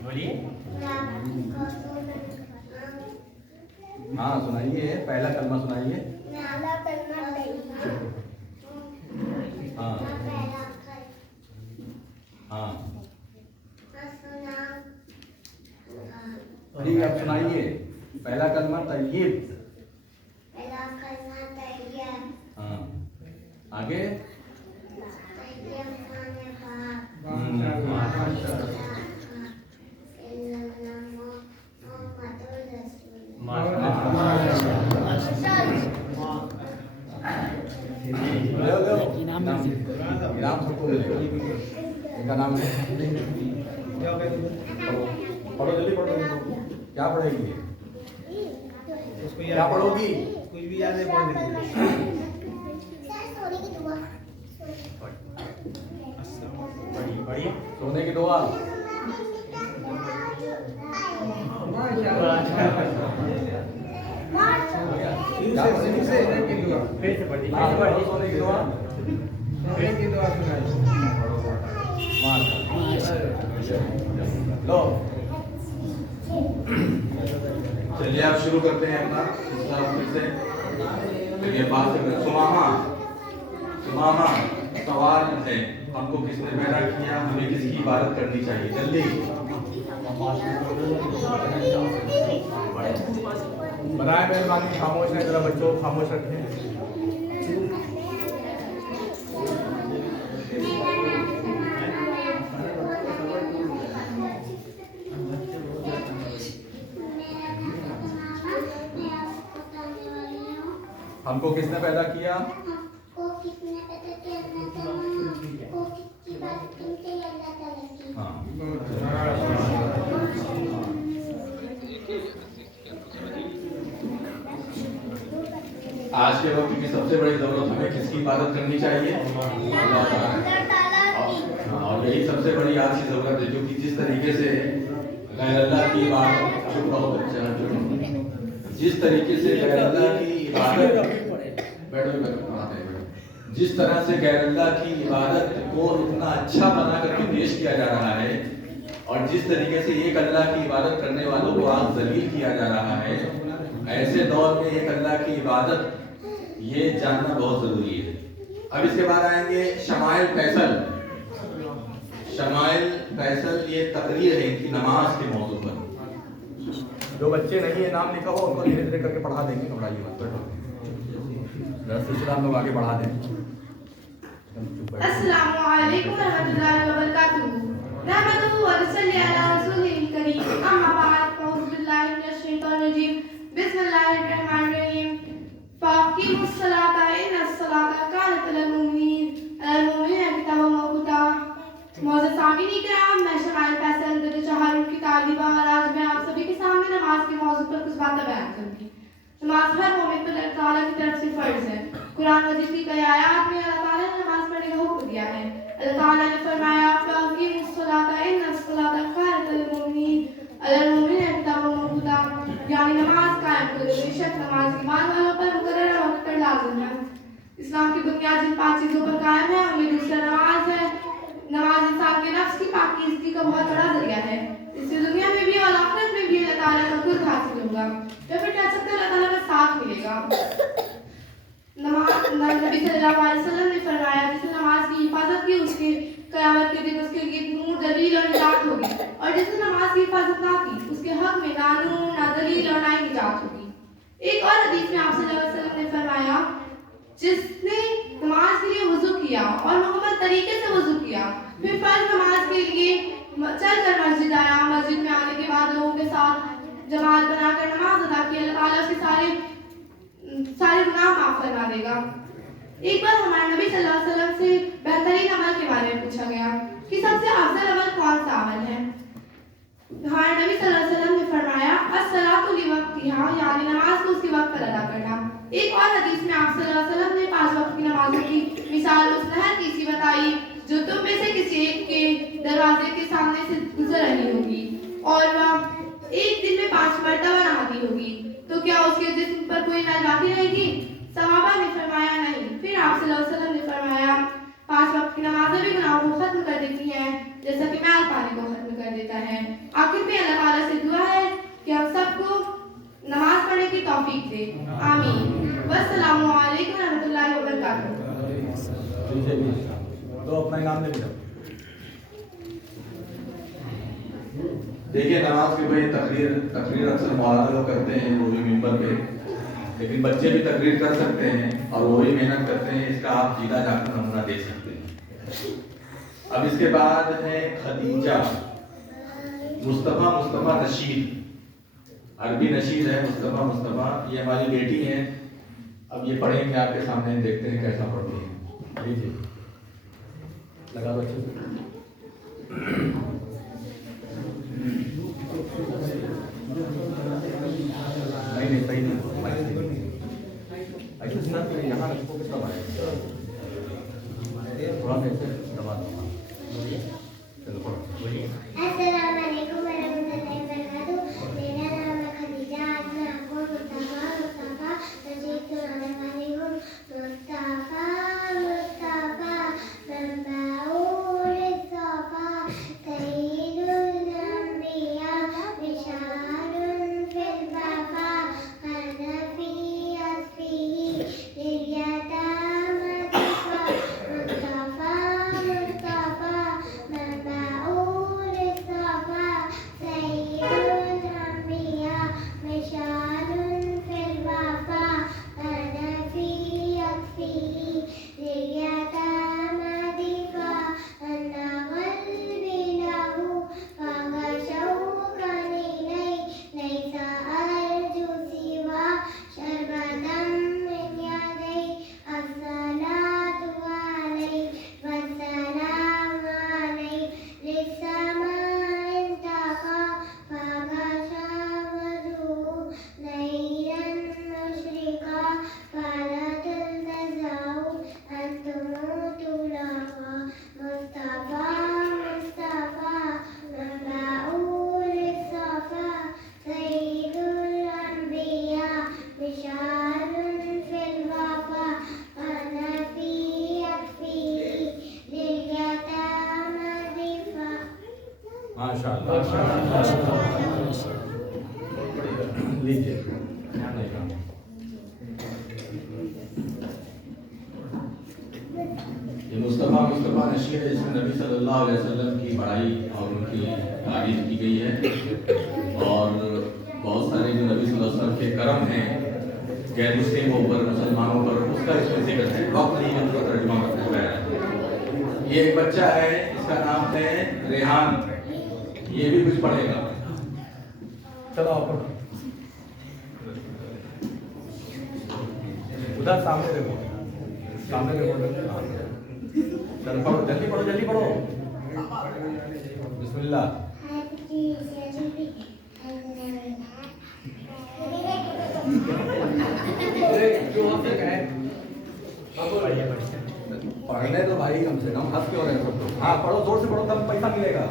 बोलिए। हाँ सुनाइए, पहला कलमा सुनाइए। हाँ हाँ ठीक है, आप सुनाइए पहला कलमा तय्यब। हाँ आगे। इनाम सबको मिलेगा, इनका नाम है। पढ़ो जल्दी पढ़ो। क्या पढ़ेगी? क्या पढ़ोगी? कुछ भी याद नहीं पढ़ने बढ़िया। सोने की दुआ। फिर से पढ़िए। सोने की दुआ। लो चलिए आप शुरू करते हैं अपना सिलसिला फिर से। चलिए बात से सुमामा, सुमामा सवाल है, हमको किसने पैदा किया, हमें किसकी इबादत करनी चाहिए? जल्दी बनाए मेहरबानी, खामोश है जरा बच्चों, खामोश रखें। हमको किसने पैदा किया? हाँ आज के वक्त की सबसे बड़ी जरूरत हमें किसकी इबादत करनी चाहिए? और यही सबसे बड़ी आज की जरूरत है, जो कि जिस तरीके से गैर अल्लाह की इबादत, जिस तरीके से गैर अल्लाह की इबादत, जिस तरह से गैर अल्लाह की इबादत को इतना अच्छा बना करके पेश किया जा रहा है, और जिस तरीके से एक अल्लाह की इबादत करने वालों को आज जलील किया जा रहा है, ऐसे दौर में एक अल्लाह की इबादत یہ جاننا بہت ضروری ہے. اب اس کے بعد آئیں گے شمائل فیصل. شمائل فیصل یہ تقریر ہے ان کی نماز کے موضوع پر. جو بچے نہیں ہے نام لکھا ہو ان کو دھیرے دھیرے کر کے پڑھا دیں گے. گھبرائیے مت, بیٹھو سلسلہ ہم لوگ آگے بڑھا دیں. السلام علیکم ورحمۃ اللہ وبرکاتہ. نحمدہ و نصلی علی رسولہ الکریم. اما بعد اعوذ باللہ من الشیطان الرجیم. بسم اللہ الرحمن الرحیم. فاقیموا الصلاۃ ان الصلاۃ کانت للمؤمنین کتابا موقوتا. معزز سامعین کرام, میں شمائل فیصل درجہ چہارم کی طالبہ اور آج میں آپ سبھی کے سامنے نماز کے موضوع پر کچھ باتیں بیان کروں گی. نماز ہر مومن پر اللہ تعالیٰ کی طرف سے فرض ہے. قرآن مجید کی کئی آیات میں اللہ تعالیٰ نے نماز پڑھنے کا حکم دیا ہے. اللہ تعالیٰ نے فرمایا فَأَقِیمُوا الصَّلَاةَ إِنَّ الصَّلَاةَ کَانَتْ عَلَى الْمُؤْمِنِینَ کِتابًا مَوْقُوتًا. یعنی نماز قائم کرو, بے شک نماز ایمان والوں پر مقررہ وقت پر لازم ہے. اسلام کی بنیاد جن 5 چیزوں پر قائم ہے ان میں دوسرا نماز ہے. نماز انسان کے نفس کی پاکیزگی کا بہت بڑا ذریعہ ہے. اس سے دنیا میں بھی اور آخرت میں بھی اللہ تعالیٰ کا قرب حاصل ہوگا, یا پھر کہہ سکتے ہیں اللہ تعالیٰ کا ساتھ ملے گا. نبی صلی اللہ علیہ وسلم نے فرمایا جس نے نماز کی حفاظت کی اس کے قیامت کے دن اس کے لیے نور, دلیل اور نجات ہوگی, اور جس نے نماز کی حفاظت نہ کی اس کے حق میں نہ نور, نہ دلیل اور نہ ہی نجات ہوگی. ایک اور حدیث میں آپ صلی اللہ علیہ وسلم نے فرمایا جس نے نماز کے لیے وضو کیا اور مکمل طریقے سے وضو کیا, پھر فرض نماز کے لیے چل کر مسجد آیا, مسجد میں آنے کے بعد لوگوں کے ساتھ جماعت بنا کر نماز ادا کی, اللہ تعالیٰ اس کے سارے گناہ معاف کروا دے گا. ایک بار ہمارے نبی صلی اللہ علیہ وسلم سے بہترین عمل کے بارے میں پوچھا گیا کہ سب سے افضل عمل کون سا عمل ہے. ہمارے نبی صلی اللہ علیہ وسلم نے فرمایا الصلاۃ لوقتہا, یعنی نماز کو اس کے وقت پر ادا کرنا. ایک اور حدیث میں آپ صلی اللہ علیہ وسلم نے 5 وقت کی نمازوں کی مثال اس نہر کی سی بتائی جو تم میں سے کسی ایک کے دروازے کے سامنے سے گزر رہی ہوگی اور وہ ایک دن میں 5 مرتبہ نہاتی ہوگی, تو کیا اس کے جسم پر کوئی میل باقی رہے گی؟ صحابہ نے فرمایا نہیں. پھر آپ صلی اللہ علیہ وسلم نے فرمایا 5 وقت کی نمازیں بھی گناہوں کو ختم کر دیتی ہیں جیسا کہ میل پانی کو ختم کر دیتا ہے. آخر میں اللہ تعالیٰ سے دعا ہے کہ ہم سب کو نماز پڑھنے کی توفیق دے. آمین. والسلام علیکم ورحمۃ اللہ وبرکاتہ. تو اپنا نام لے لو. دیکھیے نماز کے بھائی تقریر اکثر مولانا لوگ کرتے ہیں وہ بھی ممبر پہ, لیکن بچے بھی تقریر کر سکتے ہیں اور وہی محنت کرتے ہیں. اس کا آپ جیتا جا کر نمونہ دے سکتے ہیں. اب اس کے بعد ہے خدیجہ مصطفیٰ نشید. عربی نشید ہے مصطفیٰ, یہ ہماری بیٹی ہیں. اب یہ پڑھیں گے آپ کے سامنے, دیکھتے ہیں کیسا پڑھتی ہیں. لیجیے لگا دو اچھے سے. نہیں صحیح نہیں, یہاں رکھو کس طرح تھوڑا سا ایسے دبا دو. چلو پڑھو. السلام علیکم ورحمۃ اللہ وبرکاتہ. میرا نام ہے خدیجہ. آج میں آپ کو مصطفیٰ نشید سنانے والی ہوں. مصطفیٰ منبع الصفا سید الانبیاء بشار فی الوفا حنفی اصفی لیتام صفا مصطفیٰ منبع الصفا سید الانبیاء بشار فی الوفا حنفی اصفی لیتام دفاع أن قلبي له فغشوك إلي ليس أرجو سوى شربة من يدي. الصلاة عليه والسلام عليه للسماء انتقى فغشى وجهه ليلا مشرقا فلا تلتزموا أن تموتوا لها. مصطفى منبع الصفا سيد الأنبياء بشار في الوفا حنفي يكفيه لليتامى دفاع. ماشاء اللہ. لیجیے. खुतबा नशी है जिसमें नबी सल्लल्लाहु अलैहि वसल्लम की बड़ाई और उनकी तारीफ की गई है और बहुत सारे जो नबी सल्लल्लाहु अलैहि वसल्लम के करम हैं गैर मुस्लिमों पर, मुसलमानों पर, उसका इसमें जिक्र है। वक्त नहीं है उसका तर्जुमा करने का है। ये एक बच्चा है, इसका नाम है रेहान, ये भी कुछ पढ़ेगा। चलो आप उधर सामने देखो, सामने देखो। चलो पढ़ो, जल्दी पढ़ो, जल्दी पढ़ो। बिस्मिल्लाह। पढ़ने तो भाई कम से कम हंस क्यों रहे सब लोग? हाँ पढ़ो, जोर से पढ़ो तब पैसा मिलेगा।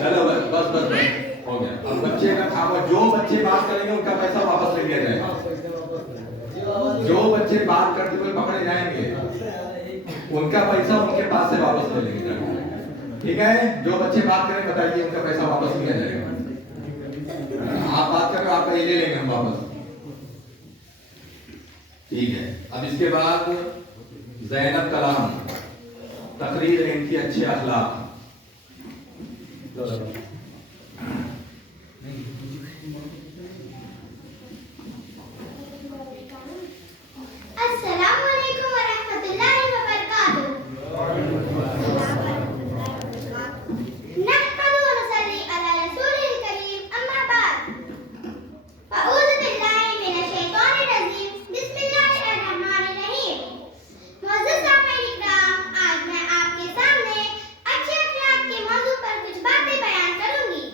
चलो बस बस बस बस हो गया। अब बच्चे का काम है, जो बच्चे बात करेंगे उनका पैसा वापस ले लिया जाएगा। जो बच्चे बात करते हुए पकड़े जाएंगे उनका पैसा उनके पास से वापस ले लेंगे जाएगा। ठीक है, जो बच्चे बात करें बताइए, उनका पैसा वापस लिया जाएगा। आप बात करें, आपका ये ले लेंगे हम वापस। ठीक है, अब इसके बाद ज़ैनब कलाम, तकरीर है इनकी अच्छे अखलाक। अस्सलामु अलैकुम वरहमतुल्लाहि वबरकातुहू। नहमदु व नसल्ली अला रसूलिल करीम, अम्मा बाद। अऊज़ु बिल्लाहि मिनश शैतानिर रजीम, बिस्मिल्लाहिर रहमानिर रहीम। मुअज़्ज़ज़ सामईन इकराम, आज मैं आपके सामने अच्छे अखलाक के मौजू पर कुछ बातें बयान करूंगी।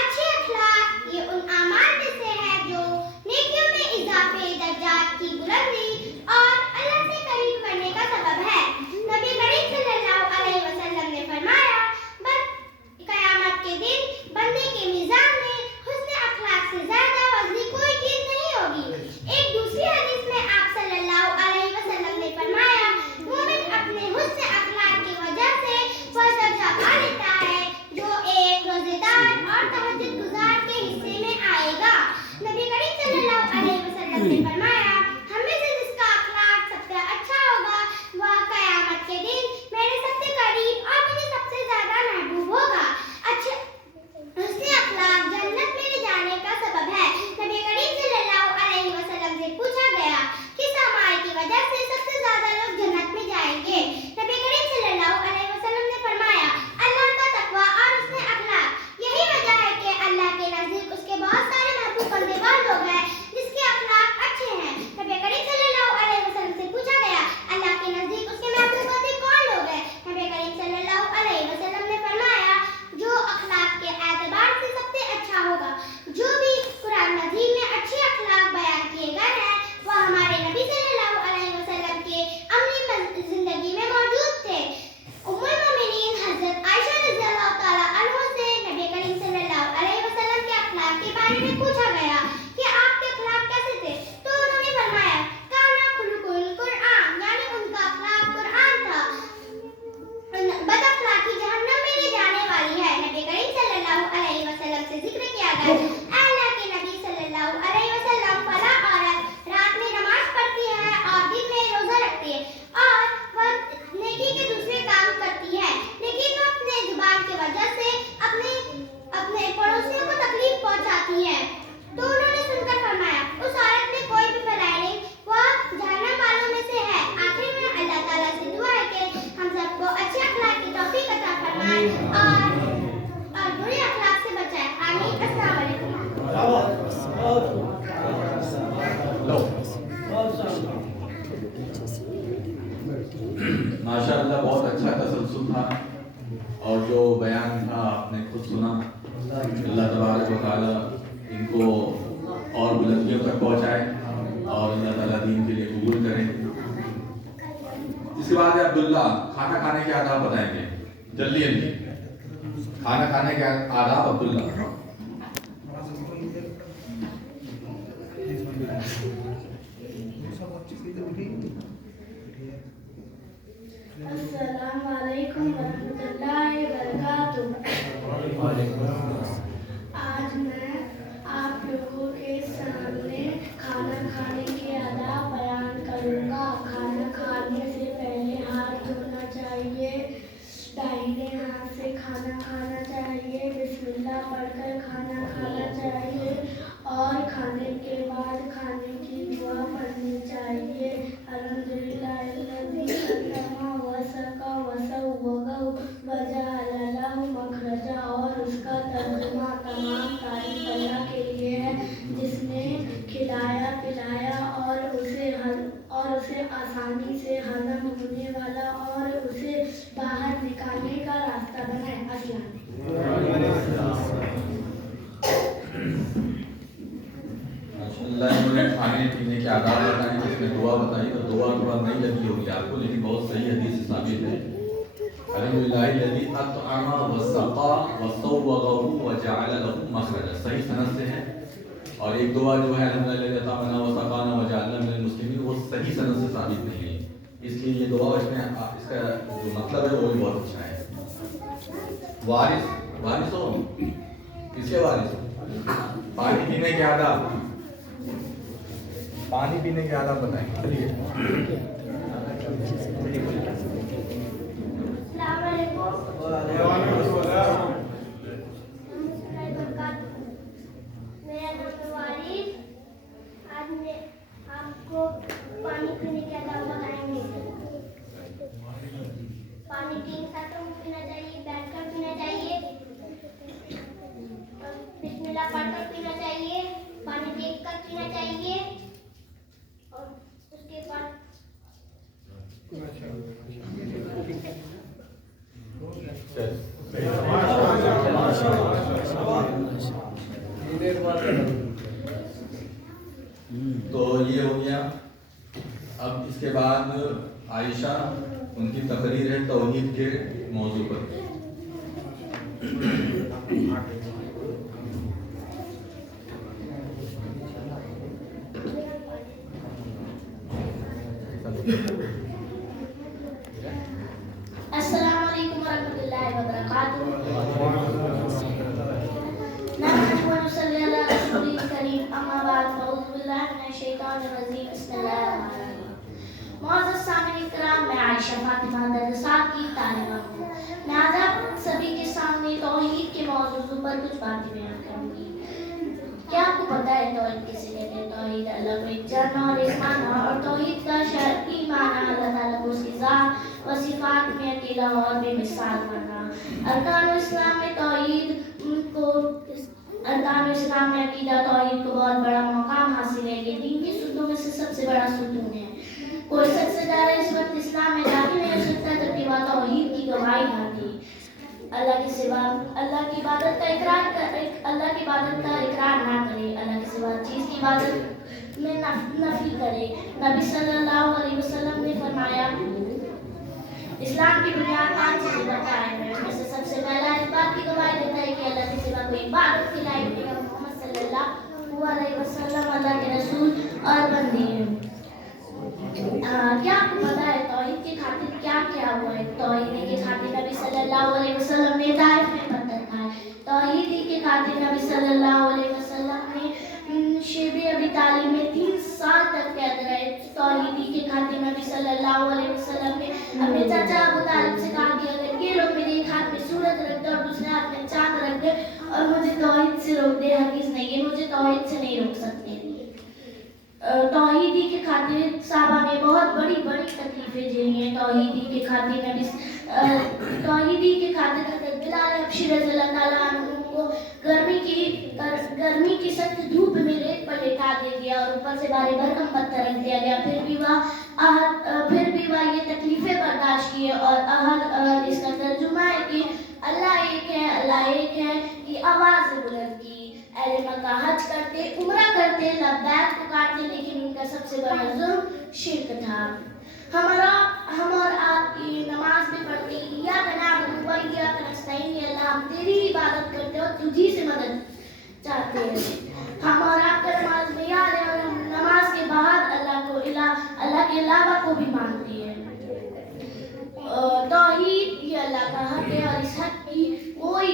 अच्छे अखलाक ये उन आमाल में से है जो नेकियों में इजाफे, दर्जात की बुलंदी और अल्लाह से करीब करने का सबब है। नबी करीम सल्लल्लाहु अलैहि वसल्लम ने फरमाया, क़यामत के दिन बंदे के मीज़ान में हुस्न अखलाक से ज्यादा वज़नी कोई चीज नहीं होगी। एक दूसरी हदीस में आप सल्लल्लाहु अलैहि वसल्लम ने फरमाया, मोमिन अपने हुस्न अखलाक की वजह से वह दर्जा पा लेता है जो एक रोजेदार और तहज्जुद गुजार के हिस्से में आएगा। नबी करीम सल्लल्लाहु अलैहि वसल्लम ने फरमाया, हमें से जिसका अखलाक सबसे अच्छा होगा वह क़यामत के दिन मेरे सबसे करीब और मुझे सबसे ज्यादा महबूब होगा। अच्छे हुस्न अखलाक जन्नत में ले जाने का सबब है। नबी करीम सल्लल्लाहु अलैहि वसल्लम से पूछा गया, किस अमाल की वजह से सबसे ज्यादा लोग जन्नत में जाएंगे? नबी करीम सल्लल्लाहु अलैहि वसल्लम ने फरमाया, अल्लाह का तकवा और हुस्न अखलाक। यही वजह है कि अल्लाह के नजदीक उसके बहुत सारे महबूब बंदेवान लोग हैं जिसके अखलाक अच्छे हैं। नबी करीम सल्लल्लाहु अलैहि वसल्लम से पूछा गया, अल्लाह के नजदीक उसके महबूब बंदे कौन लोग हैं? नबी करीम सल्लल्लाहु अलैहि वसल्लम ने फरमाया, जो अखलाक के एतबार से सबसे अच्छा होगा। जो भी कुरान मजीद में अच्छे अखलाक बयान किए गए हैं वह हमारे नबी सल्लल्लाहु अलैहि वसल्लम के अमली जिंदगी में मौजूद थे। उम्मुल मोमिनीन हजरत आयशा रज़ियल्लाहु तआला अन्हा से नबी करीम सल्लल्लाहु अलैहि वसल्लम के अखलाक के बारे में पूछा गया कि आपके अखलाक कैसे थे? तो उन्होंने फरमाया, काना खुलुकुल कुरआन, यानी उनका अखलाक कुरआन था। बद अखलाकी जहन्नम में ले जाने वाली है। नबी करीम सल्लल्लाहु अलैहि वसल्लम से जिक्र किया गया, अल्लाह के नबी सल्लल्लाहु अलैहि वसल्लम फला औरत रात में नमाज पढ़ती है और दिन में रोजा रखती है और वह नेकी के दूसरे काम करती है, लेकिन वह अपने जुबान की वजह से अपने पड़ोसियों को तकलीफ पहुंचाती है। तो उन्होंने सुनकर फरमाया, उस औरत में कोई भी भलाई नहीं, वह जहन्नम वालों में से है। आखिर में अल्लाह ताला से दुआ है कि हम सबको अच्छे अखलाक की तौफीक अता फरमाए और बुरे अखलाक से बचाए। आमीन। अस्सलाम वालेकुम। माशाअल्लाह बहुत अच्छा तसल्सल था और जो बयान था आपने खुद सुना। अल्लाह तबारक व तआला इनको और बुलंदियों तक पहुंचाए और अल्लाह ताला दीन के लिए कबूल करें। इसके बाद अब्दुल्ला खाना खाने के आदाब बताएंगे, जल्दी जल्दी खाना खाने के आदाब। अब्दुल्ला चाहिए। अल्हम्दुलिल्लाहिल्लज़ी अल्लमा वसका वसव्वगा वजअल लहु मखरजा, और उसका तर्जुमा तमाम तारीफ अल्लाह के लिए है जिसने खिलाया पिलाया और उसे आसानी से हजम होने वाला और उसे बाहर निकालने का रास्ता बनाए। अल्लाह ने खाने पीने के आदाब बताए, जिसमें दुआ बताई, तो दुआ थोड़ा नहीं लगी होगी आपको, लेकिन बहुत सही हदीस से साबित है। अल्हम्दुलिल्लाहिल्लज़ी अतअमा वसक़ा वसव्वगहु वजअल लहु मखरजा, सही सनद से है। और एक दुआ जो है अल्हम्दुलिल्लाहि अतअमना वसक़ाना वजअलना मिनल मुस्लिमीन, वो सही सनद से साबित नहीं है। इसलिए ये दुआ इसका जो मतलब है वो भी बहुत अच्छा है। वारिस हो, किसके वारिस हो? पानी पीने के आदाब, पानी पीने के आदाब बताएंगे। मेरा नाम है वारिस। आज मैं आपको पानी पीने के आदाब बताएंगे। पानी 3 साथों में पीना चाहिए, बैठकर पीना चाहिए, बिस्मिल्लाह पढ़कर पीना चाहिए, पानी देखकर पीना चाहिए, और उसके बाद तो ये हो गया। अब इसके बाद आयशा, उनकी तकरीर है तौहीद के मौजू पर। अस्सलाम वालेकुम वरहमतुल्लाहि वबरकातुहू। नहमदुहु व नसल्ली अला रसूलिल करीम, अम्मा बाद, अऊज़ु बिल्लाहि मिनश शैतानिर रजीम, बिस्मिल्लाहिर रहमानिर रहीम। मुअज़्ज़ज़ सामिईन इकराम, मैं आयशा फातिमा दर्ज 7 की तालिबा हूँ। मैं आज आप सभी के सामने तौहीद के मौजू पर कुछ बातें बयान करूँगी। क्या आपको पता है तौहीद किसे कहते हैं? तौहीद अल्लाह को एक जानना और एक मानना, और तौहीद का शरई माना अल्लाह ताला को उसकी ज़ात व सिफ़ात में अकेला और बेमिसाल मानना। अरकान इस्लाम में अकीदा तौहीद को बहुत बड़ा मकाम हासिल है। ये दीन के सुतून में से सबसे बड़ा सुतून है। कोई शख्स इस वक्त इस्लाम में दाखिल नहीं हो सकता जब कि वह तौहीद की गवाही ना दे। अल्लाह के सिवा अल्लाह की इबादत का इकरार ना करे, अल्लाह के सिवा चीज़ की इबादत में नफी करे। नबी सल्लल्लाहु अलैहि वसल्लम ने फरमाया, इस्लाम की बुनियाद 5 चीज़ें बताए हैं। उनमें से सबसे पहला इस बात की गवाही देता है कि अल्लाह के सिवा कोई इबादत के लायक नहीं है, मोहम्मद सल्लल्लाहु अलैहि वसल्लम अल्लाह के रसूल और बंदे हैं। क्या आपको पता है तौहीद की खातिर क्या क्या हुआ है? तौहीद की खातिर नबी सल्लल्लाहु अलैहि वसल्लम ने ताइफ में पत्थर खाए। तौहीद की खातिर नबी सल्लल्लाहु अलैहि वसल्लम ने शेब अबी तालिब में 3 साल तक कैद रहे। तौहीद की खातिर नबी सल्लल्लाहु अलैहि वसल्लम ने अपने चाचा अबू तालिब से कहा कि अगर ये लोग मेरे एक हाथ में सूरज रख दे और दूसरे हाथ में चांद रख दे और मुझे तौहीद से रोक दे, हरगिज़ नहीं, ये मुझे तौहीद से नहीं रोक सकते। तौहीदी के खातिर साहबा ने बहुत बड़ी तकलीफें झेली हैं। तौहीदी के खातिर हज़रत बिलाल हबशी रज़ियल्लाहु ताला अन्हु को गर्मी की सख्त धूप में रेत पर लेटा दिया गया और ऊपर से भारी भरकम पत्थर रख दिया गया। फिर भी वह ये तकलीफें बर्दाश्त किए और अहद इसका तर्जुमा है कि अल्लाह एक है की आवाज़ बुलंद की। अहले मक्का हज करते, उम्रा करते, लब्बैक पुकारते, लेकिन उनका सबसे बड़ा जुर्म शिर्क था। हम और आप की नमाज में पढ़ते इय्याका नअबुदु व इय्याका नस्तईन, अल्लाह हम तेरी इबादत करते और तुझी से मदद चाहते हैं। हम और आप का नमाज में याद है और हम नमाज के बाद अल्लाह के अलावा को भी मानते हैं। तौहीद ये अल्लाह का हक है और इस हक की कोई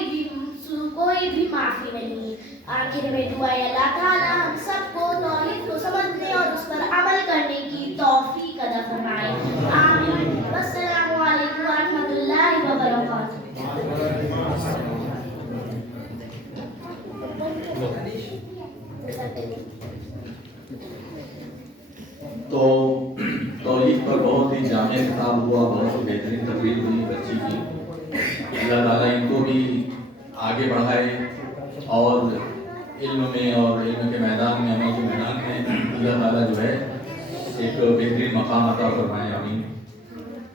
भी माफी नहीं। आखिर में दुआ है अल्लाह ताला हम सबको तौहीद को समझने और उस पर अमल करने की तौफीक अता फरमाए। आमीन। वस्सलामु अलैकुम व रहमतुल्लाहि व बरकातुहू। बहुत ही जामिया खिताब हुआ, बहुत ही बेहतरीन तकरीर हुई बच्ची की। अल्लाह ताला इनको भी आगे बढ़ाए और इल्म में और इल्म के मैदान में, अमल के मैदान में अल्लाह ताला जो है एक बेहतरीन मकाम अता फरमाए, आमीन।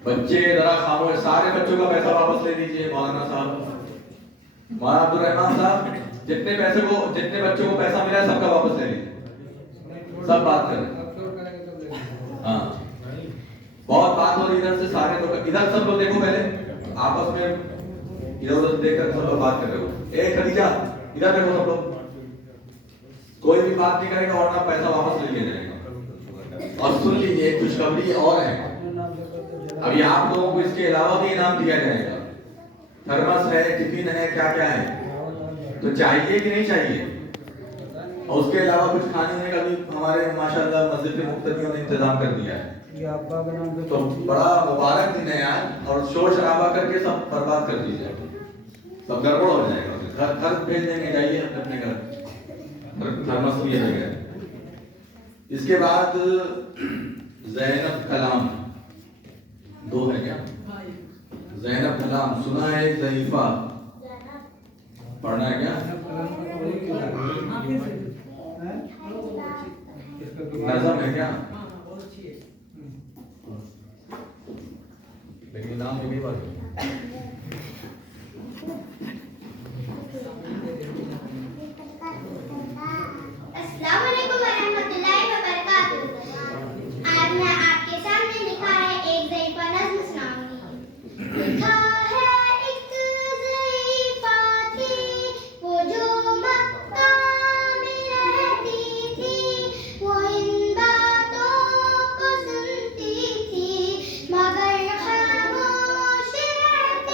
बच्चे जरा खामोश, सारे बच्चों का पैसा वापस ले लीजिए। मौलाना साहब, मौलाना अब्दुल रहमान साहब, जितने बच्चों को पैसा मिला है सबका वापस ले लीजिए, सब बात करें। हाँ, बहुत बात हो रही इधर से, सारे लोग इधर, सब लोग देखो पहले आपस में इधर उधर देखकर सब लोग बात कर रहे हो। ए खदीजा, इधर देखो सब लोग, कोई भी बात नहीं करेगा वरना पैसा वापस ले लिया जाएगा। और सुन लीजिए, एक खुशखबरी और है, अभी आप लोगों को इसके अलावा भी इनाम दिया जाएगा। थर्मस है, टिफिन है, क्या क्या है, तो चाहिए कि नहीं चाहिए? और उसके अलावा कुछ खाने का भी हमारे माशाल्लाह मस्जिद के मुख्तलियों ने इंतजाम कर दिया है। तो बड़ा मुबारक दिन है यार, और शोर शराबा करके सब बर्बाद कर दीजिए, सब गड़बड़ हो जाएगा। घर भेज देंगे, जाइए अपने घर, थर्मस भी है। इसके बाद ज़ैनब कलाम, दो है क्या? ज़ैनब कलाम, सुना है ज़ईफा, पढ़ना है क्या? नज़म है क्या? लेकिन नाम नहीं बात। अस्सलाम वालेकुम वरहमतुल्लाहि वबरकातुहू। आज मैं आपके सामने लिखा है एक ज़ईफ़ा नज़्म सुनाऊंगी। लिखा है एक ज़ईफ़ा थी, वो जो मक्का में रहती थी, वो इन बातों को सुनती थी मगर खामोश रहती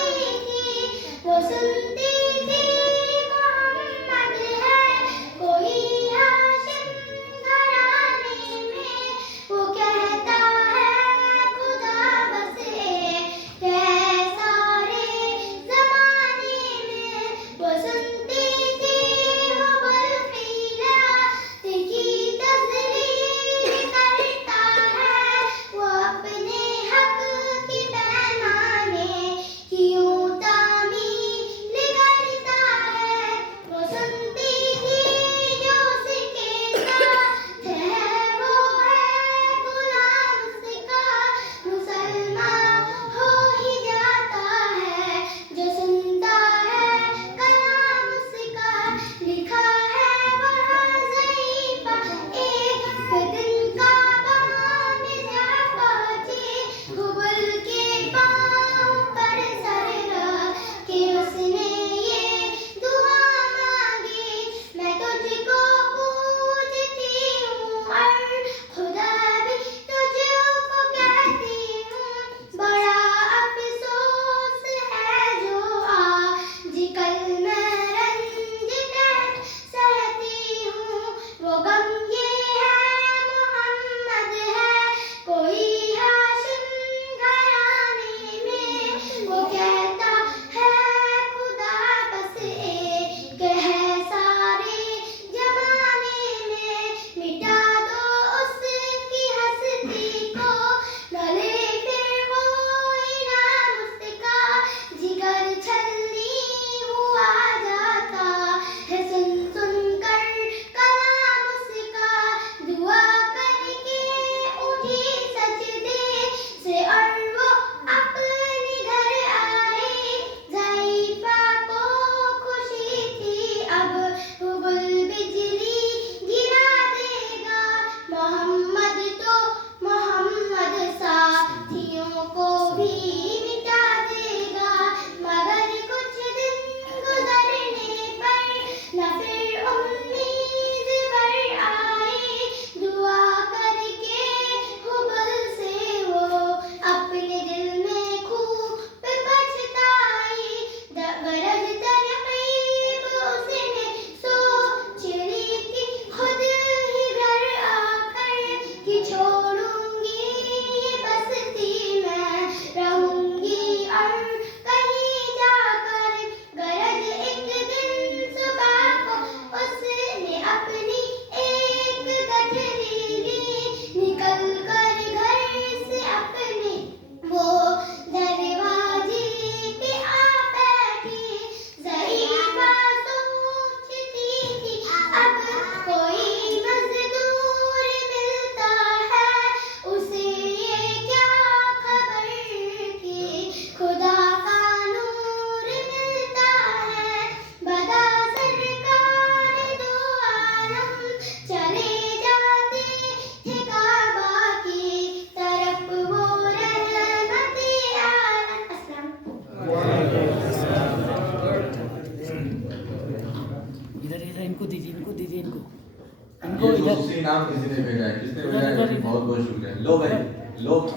خصوصی انعام کسی نے بھیجا ہے. کس نے بھیجا ہے؟ بہت بہت شکریہ. لو بھائی لو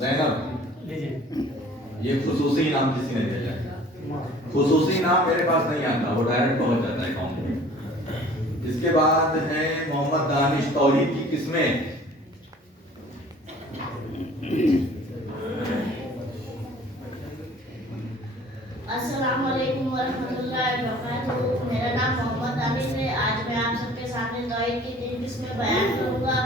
زینب, یہ خصوصی انعام کسی نے بھیجا ہے. خصوصی انعام میرے پاس نہیں آتا, وہ ڈائریکٹ پہنچ جاتا ہے اکاؤنٹ میں. اس کے بعد ہے محمد دانش, توحید کی قسمیں. السلام علیکم ورحمۃ اللہ وبرکاتہ. میرا نام محمد عامر ہے. آج میں آپ سب کے سامنے توحید کی 3 قسمیں بیان کروں گا.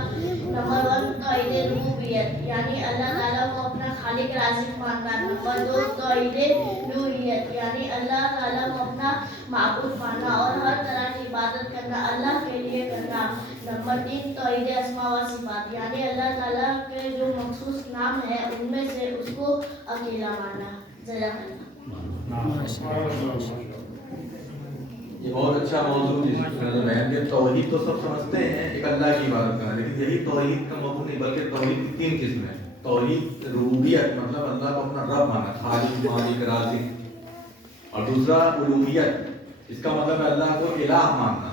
نمبر 1 توحید ربوبیت, یعنی اللہ تعالیٰ کو اپنا خالق رازق ماننا. نمبر 2 توحید الوہیت, یعنی اللہ تعالیٰ کو اپنا معبود ماننا اور ہر طرح کی عبادت کرنا اللہ کے لیے کرنا. نمبر 3 توحید اسماء و صفات, یعنی اللہ تعالیٰ کے جو مخصوص نام ہیں ان میں سے اس کو اکیلا ماننا. جزاک اللہ. یہ بہت اچھا موضوع جس میں بیان کیا. توحید تو سب سمجھتے ہیں, ایک اللہ کی عبادت کرنا, لیکن یہی توحید کا مفہوم نہیں, بلکہ توحید کی 3 قسمیں ہیں. توحید ربوبیت, مطلب اللہ کو اپنا رب ماننا, خالق مالک رازق. اور دوسرا الوہیت, اس کا مطلب ہے اللہ کو الہ ماننا,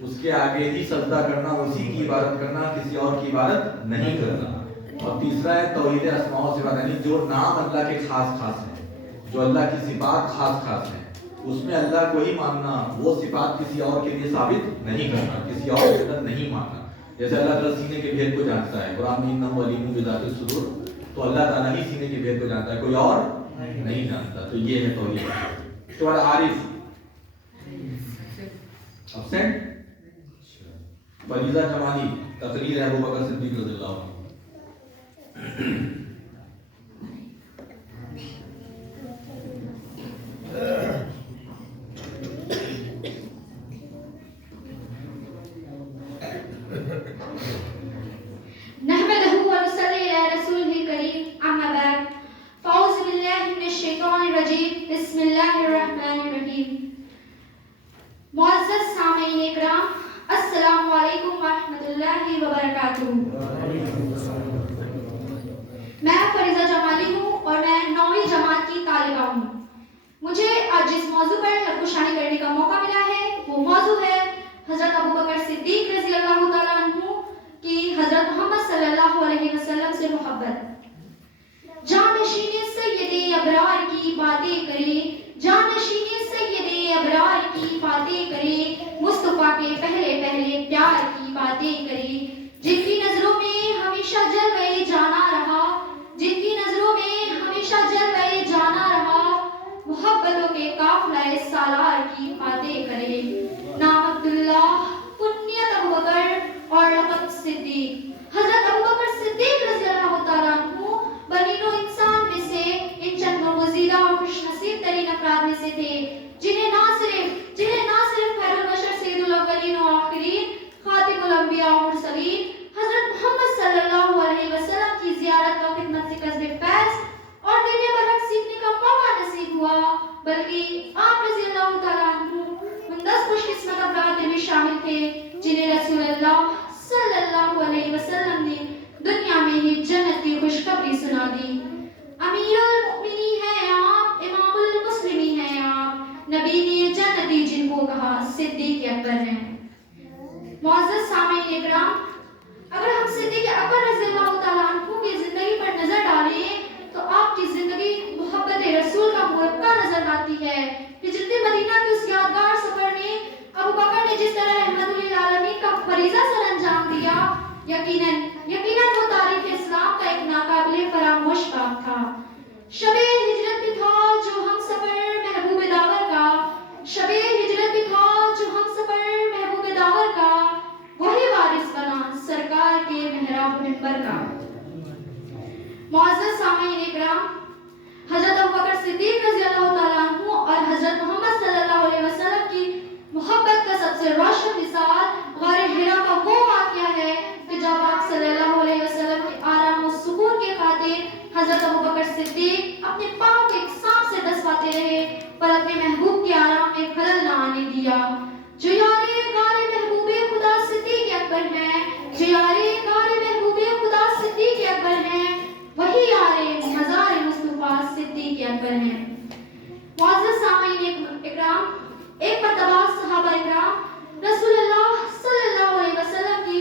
اس کے آگے ہی سجدہ کرنا, اسی کی عبادت کرنا, کسی اور کی عبادت نہیں کرنا. اور تیسرا ہے توحید اسماء و صفات, یعنی جو نام اللہ کے خاص خاص ہیں, جو اللہ کی صفات خاص خاص ہیں, اس میں اللہ کو ہی ماننا, وہ صفات کسی اور کے لیے ثابت نہیں کرنا, کسی اور کے اندر نہیں ماننا. جیسے اللہ تعالیٰ سینے کے بھید کو جانتا ہے, قرآن میں انہ علیم بذات الصدور, تو اللہ تعالیٰ ہی سینے کے بھید کو جانتا ہے, کوئی اور نہیں جانتا. تو یہ ہے توحید. اس کے بعد عارف, ابسینٹ. فریضہ جمالی, تقریر ہے ابوبکر صدیق رضی اللہ عنہ. نحمده ونصلي على رسوله الكريم اما بعد فاعوذ بالله من الشیطان الرجیم بسم اللہ الرحمن الرحیم. معزز سامعین اکرام, السلام علیکم ورحمۃ اللہ وبرکاتہ. میں فریضہ جمالی ہوں اور میں 9ویں جماعت کی طالبہ ہوں. مجھے آج جس موضوع پر نقوشانی کرنے کا موقع ملا ہے وہ موضوع ہے حضرت ابوبکر صدیق رضی اللہ تعالیٰ عنہ کی حضرت محمد صلی اللہ علیہ وسلم سے محبت. جانشین سید ابرار کی باتیں کرے, جانشین سید ابرار کی باتیں کرے, مصطفیٰ کے پہلے پہلے پیار کی باتیں کرے, جن کی نظروں میں ہمیشہ جلوے جانا رہا, جن کی نظروں میں ہمیشہ جلوے جانا رہا, محبتوں کے قافلہ سالار کی باتیں کرے. نام عبداللہ, کنیت ابوبکر اور لقب صدیق. حضرت ابوبکر صدیق رضی اللہ تعالیٰ عنہ بنین و انسان میں سے ان چند مزیدہ اور خوش نصیب ترین افراد میں سے تھے جنہیں نہ صرف خیر البشر سید الاولین و آخرین, خاتم الانبیاء و مرسلین حضرت محمد صلی اللہ علیہ وسلم کی زیارت و خدمت سے قصد فیض اور دین برحق سیکھنے کا موقع نصیب ہوا, بلکہ آپ رضی اللہ تعالیٰ عنہ ان 10 خوش قسمت افراد میں بھی شامل تھے جنہیں رسول اللہ صلی اللہ علیہ وسلم نے دنیا میں ہی جنت کی خوشخبری سنا دی. امیر المؤمنین ہیں آپ, امام المسلمین ہیں آپ, نبی نے جنتی جن کو کہا صدیق اکبر ہیں. معزز سامعین اکرام, اگر ہم صدیق اکبر رضی اللہ تعالیٰ عنہ کی زندگی پر نظر ڈالیں تو آپ کی زندگی محبت رسول کا مرکہ نظر آتی ہے. ہجرت مدینہ کے اس یادگار سفر میں ابوبکر نے جس طرح رحمت للعالمین کا فریضہ سر انجام دیا, یقیناً وہ تاریخ اسلام کا ایک ناقابل فراموش باب تھا. شب ہجرت بھی تھا جو ہم سفر محبوب داور کا, شب ہجرت بھی تھا جو ہم سفر محبوب داور کا, وہی وارث بنا سرکار کے محراب منبر کا. معزز سامعین اکرام, حضرت ابوبکر صدیق رضی اللہ تعالیٰ عنہ اور حضرت محمد صلی اللہ علیہ وسلم کی محبت کا سب سے روشن مثال غار حرا کا وہ واقعہ ہے کہ جب آپ صلی اللہ علیہ وسلم کے آرام و سکون کے خاطر حضرت ابوبکر صدیق اپنے پاؤں کے ایک سانپ سے دسواتے رہے پر اپنے محبوب کے آرام میں خلل نہ آنے دیا. جو یارے غار محبوب خدا صدیق اکبر ہیں, جو یارے غار محبوب خدا صدیق اکبر ہیں, وہی یارے مزار مصطفیٰ صدیق اکبر ہیں. معزز سامعین اکرام, ایک مرتبہ صحابہ اکرام رسول اللہ صلی اللہ علیہ وسلم کی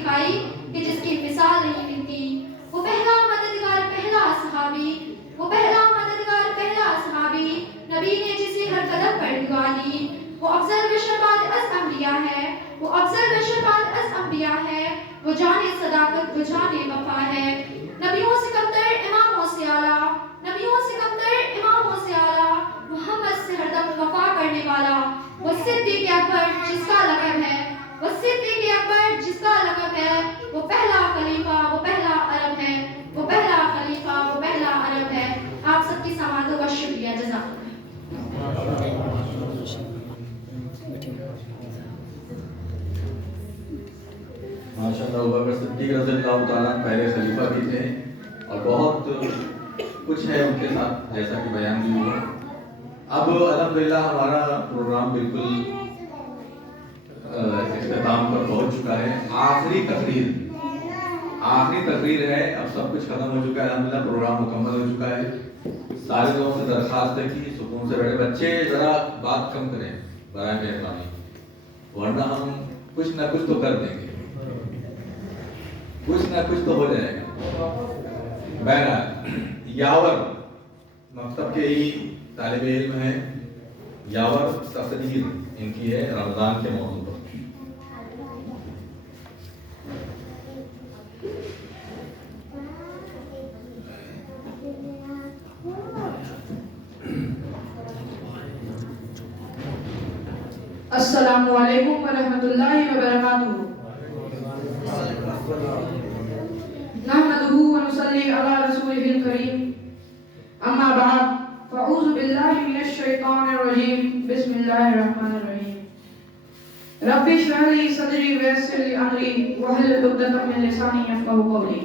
दिखाई कि जिसकी मिसाल नहीं मिलती। वो पहला मददगार, पहला सहाबी, वो पहला मददगार, पहला सहाबी, नबी ने जिसे हर कदम पर दुआ दी। वो अफजल बशर बाद अज़ अंबिया है, वो अफजल बशर बाद अज़ अंबिया है, वो जाने सदाकत, वो जाने वफा है। नबियों से कमतर, इमामों से आला, नबियों से कमतर, इमामों से आला, मोहम्मद से हरदम वफा करने वाला। वो सिद्दीक़ अकबर जिसका लक़ब है, वो सिद्दीक़ अकबर जिसका लक़ब है, वो पहला खलीफा, वो पहला अरब है, वो पहला खलीफा, वो पहला अरब है। आप सबकी समातों का शुक्रिया, जज़ाकल्लाह। माशाअल्लाह, अबू बकर सिद्दीक़ रज़ियल्लाहु ताला पहले खलीफा भी थे और बहुत कुछ है उनके साथ, जैसा कि बयान भी हुआ। अब अल्हम्दुलिल्लाह हमारा प्रोग्राम बिल्कुल इख्तिताम पर पहुंच चुका है। आखिरी तकरीर है, अब सब कुछ खत्म हो चुका है, अल्हम्दुलिल्लाह प्रोग्राम मुकम्मल हो चुका है। सारे लोगों से दरख्वास्त है कि सुकून से बैठे, बच्चे ज़रा बात कम करें बराए मेहरबानी, वरना हम कुछ ना कुछ तो कर देंगे, कुछ ना कुछ तो हो जाएगा। बहरहाल यावर मकतब के ही तालिब इल्म है, यावर तकरीर इनकी है रमज़ान के मौजू पर। अस्सलामु अलैकुम व रहमतुल्लाहि व बरकातुहू। नहमदुहु व नुसल्ली अला रसूलिहिल करीम। अम्मा बाद, फ़अऊज़ु बिल्लाहि मिनश शैतानिर रजीम। बिस्मिल्लाहिर रहमानिर रहीम। रब्बि इश्रह ली सदरी व यस्सिर ली अमरी वहलुल उक़दतम मिन लिसानी यफ़क़हू क़ौली।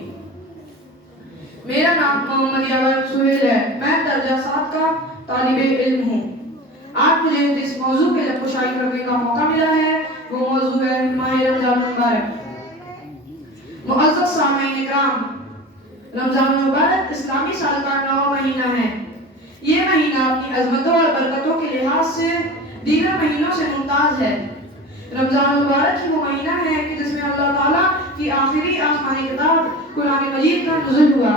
मेरा नाम मोहम्मद यावर सुहेल है, मैं दर्जा 7 का तालिब इल्म हूँ। आज मुझे जिस मौजू पे लबकुशाई करने का मौका मिला है वो मौजू है माह रमज़ान मुबारक। मुअज़्ज़ज़ सामीईन इकराम, रमज़ान मुबारक इस्लामी साल का 9वां महीना है। ये महीना अपनी अज़मतों और बरकतों के लिहाज से दीगर महीनों से मुमताज़ है। रमज़ान मुबारक ही वो महीना है कि जिसमें अल्लाह ताला की आखिरी आसमानी किताब कुरान मजीद का नुज़ूल हुआ।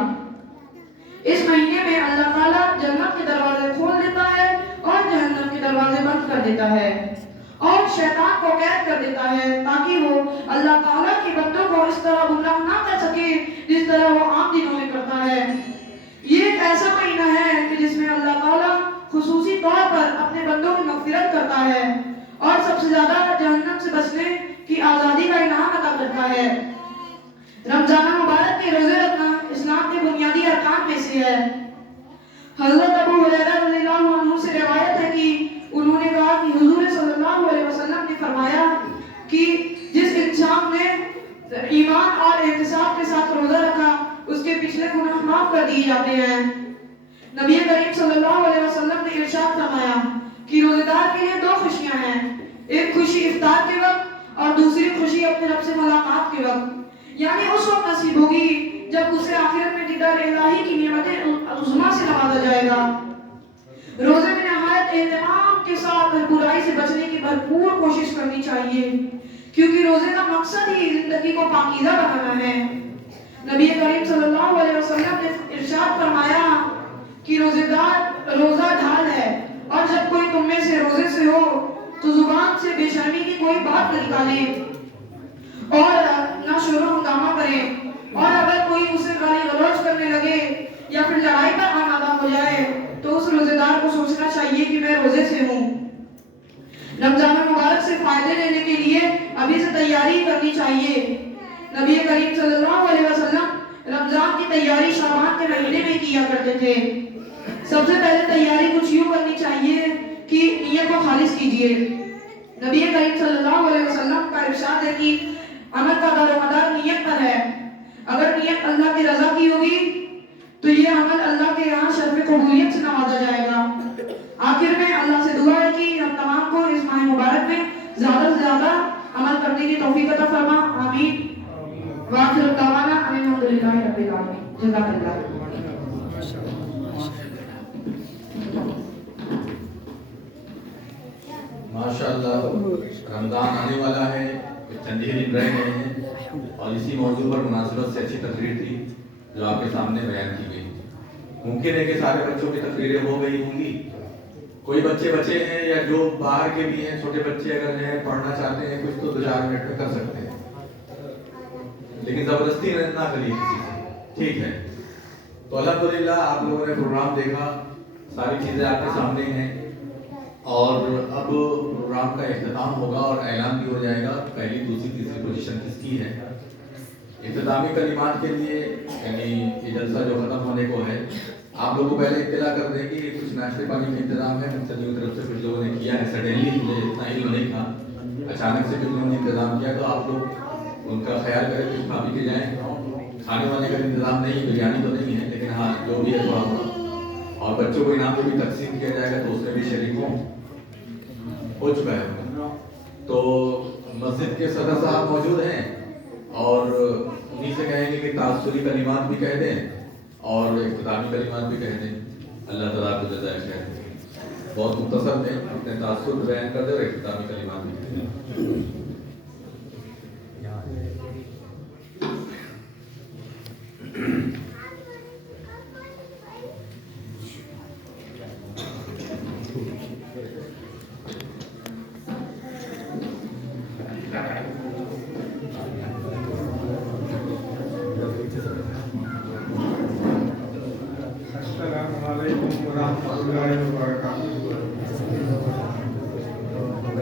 इस महीने में अल्लाह ताला जन्नत के दरवाजे खोल देता है और जहन्नम के दरवाजे बंद कर देता है और शैतान को कैद कर देता है, ताकि वो अल्लाह ताला के बंदों को इस तरह गुमराह ना कर सके जिस तरह वो आम दिनों में करता है। ये एक ऐसा महीना है कि जिसमें अल्लाह ताला खुसूसी तौर पर अपने बंदों की मग़फ़िरत करता है और सबसे ज्यादा जहन्नम से बचने की आज़ादी का इनाम अता करता है। रमज़ान मुबारक के रोज़े रखना इस्लाम के बुनियादी अरकान में से है। हज़रत अबू हुरैरा रज़ियल्लाहु अन्हु से रिवायत है कि उन्होंने कहा कि हुज़ूर सल्लल्लाहु अलैहि वसल्लम ने फरमाया कि जिस इंसान ने ईमान और एहतिसाब के साथ रोज़ा रखा उसके पिछले गुनाह माफ कर दिए जाते हैं। नबी करीम सल्लल्लाहु अलैहि वसल्लम ने इरशाद फरमाया कि रोज़ेदार के लिए 2 खुशियां हैं, एक खुशी इफ्तार के वक्त और दूसरी खुशी अपने रब से मुलाकात के वक्त, यानी उस वक्त नसीब होगी जब उसे आखिरत में दीदार इलाही की नेमतें उज़्मा से नवाजा जाएगा। रोज़े में नहायत एहतिमाम के साथ बुराई से बचने की भरपूर कोशिश करनी चाहिए, क्योंकि रोज़े का मकसद ही जिंदगी को पाकीज़ा बनाना है। नबी करीम सल्लल्लाहु अलैहि वसल्लम ने इरशाद फरमाया कि रोज़ेदार रोज़ा ढाल है और जब कोई तुम में से रोज़े से हो तो जुबान से बेशर्मी की कोई बात न निकाले और ना शोर हंगामा करे, और अगर कोई उसे गाली गलौज करने लगे या फिर लड़ाई पर आमादा हो जाए तो उस रोजेदार को सोचना चाहिए कि मैं रोजे से हूँ। रमजान मुबारक से फायदे लेने के लिए अभी से तैयारी करनी चाहिए। नबी करीम सल्लल्लाहु अलैहि वसल्लम रमजान की तैयारी शाबान के महीने में किया करते थे। सबसे पहले तैयारी कुछ यूँ करनी चाहिए कि नियत को खालिस कीजिए। नबी करीम सल्लल्लाहु अलैहि वसल्लम का इरशाद है कि अमल का दारोमदार नियत पर है। अगर नियत अल्लाह की रजा की होगी तो ये अमल अल्लाह के यहाँ शर्फ़ कबूलियत से नवाजा जाएगा। आखिर में अल्लाह से दुआ है कि हम तमाम को इस माह मुबारक में ज़्यादा से ज़्यादा अमल करने की तौफीक अता फरमा। आमीन। वाखिर दावाना अल्हम्दुलिल्लाहि रब्बिल आलमीन। जज़ाकल्लाह। माशाअल्लाह, रमज़ान आने वाला है, चंद ही दिन रह गए हैं और इसी मौजू पर मुनासिबत से अच्छी तकरीर थी जो आपके सामने बयान की गई। मुमकिन है कि सारे बच्चों की तकरीरें हो गई होंगी, कोई बच्चे बचे हैं या जो बाहर के भी हैं, छोटे बच्चे अगर हैं पढ़ना चाहते हैं कुछ तो 2-4 मिनट में कर सकते हैं, लेकिन ज़बरदस्ती ना करिए किसी से, ठीक है। तो अल्हम्दुलिल्लाह आप लोगों ने प्रोग्राम देखा, सारी चीज़ें आपके सामने हैं और अब प्रोग्राम का इख्तिताम होगा और ऐलान भी हो जाएगा पहली, दूसरी, तीसरी पोजीशन किसकी है। इख्तितामी कलिमात के लिए यानी ये जलसा जो ख़त्म होने को है, आप लोगों को पहले इत्तला कर दें कि कुछ नाश्ते पानी का इंतजाम है मुख्तलिफ तरफ से कुछ लोगों ने किया है। सडनली मुझे इतना इल्म नहीं था, अचानक से कुछ लोगों ने इंतजाम किया, तो आप लोग उनका ख्याल करें, कुछ खा पी के जाएँ। खाने वाने का इंतजाम नहीं, बिरयानी तो नहीं है, लेकिन हाँ जो भी है थोड़ा थोड़ा, और बच्चों को इनाम भी तकसीम किया जाएगा तो उसमें भी शरीक हो चुका है। तो मस्जिद के सदर साहब मौजूद हैं और उन्हीं से कहेंगे कि तासुरी कलिमात भी कह दें और इख्तितामी कलिमात भी कह दें। अल्लाह ताला को जज़ाए खैर दें। बहुत मुख्तसर में अपने तासुर बयान कर दे और इख्तितामी कलिमात भी कह दें।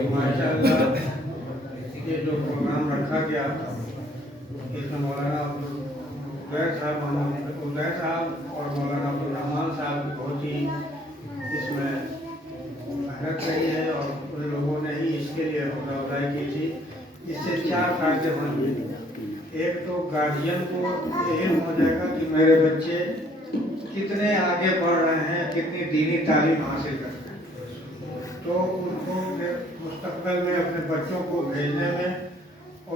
माशाअल्लाह ये जो प्रोग्राम रखा गया था इसमें मौलाना उदैर साहब और मौलाना अब्दुल रहमान साहब बहुत ही इसमें मेहनत रही है और उन लोगों ने ही इसके लिए हौसला अफजाई की थी। इससे 4 फायदे होंगे। एक तो गार्जियन को यही हो जाएगा कि मेरे बच्चे कितने आगे बढ़ रहे हैं, कितनी दीनी तालीम हासिल करते हैं, तो उनको मुस्तकबिल में अपने बच्चों को भेजने में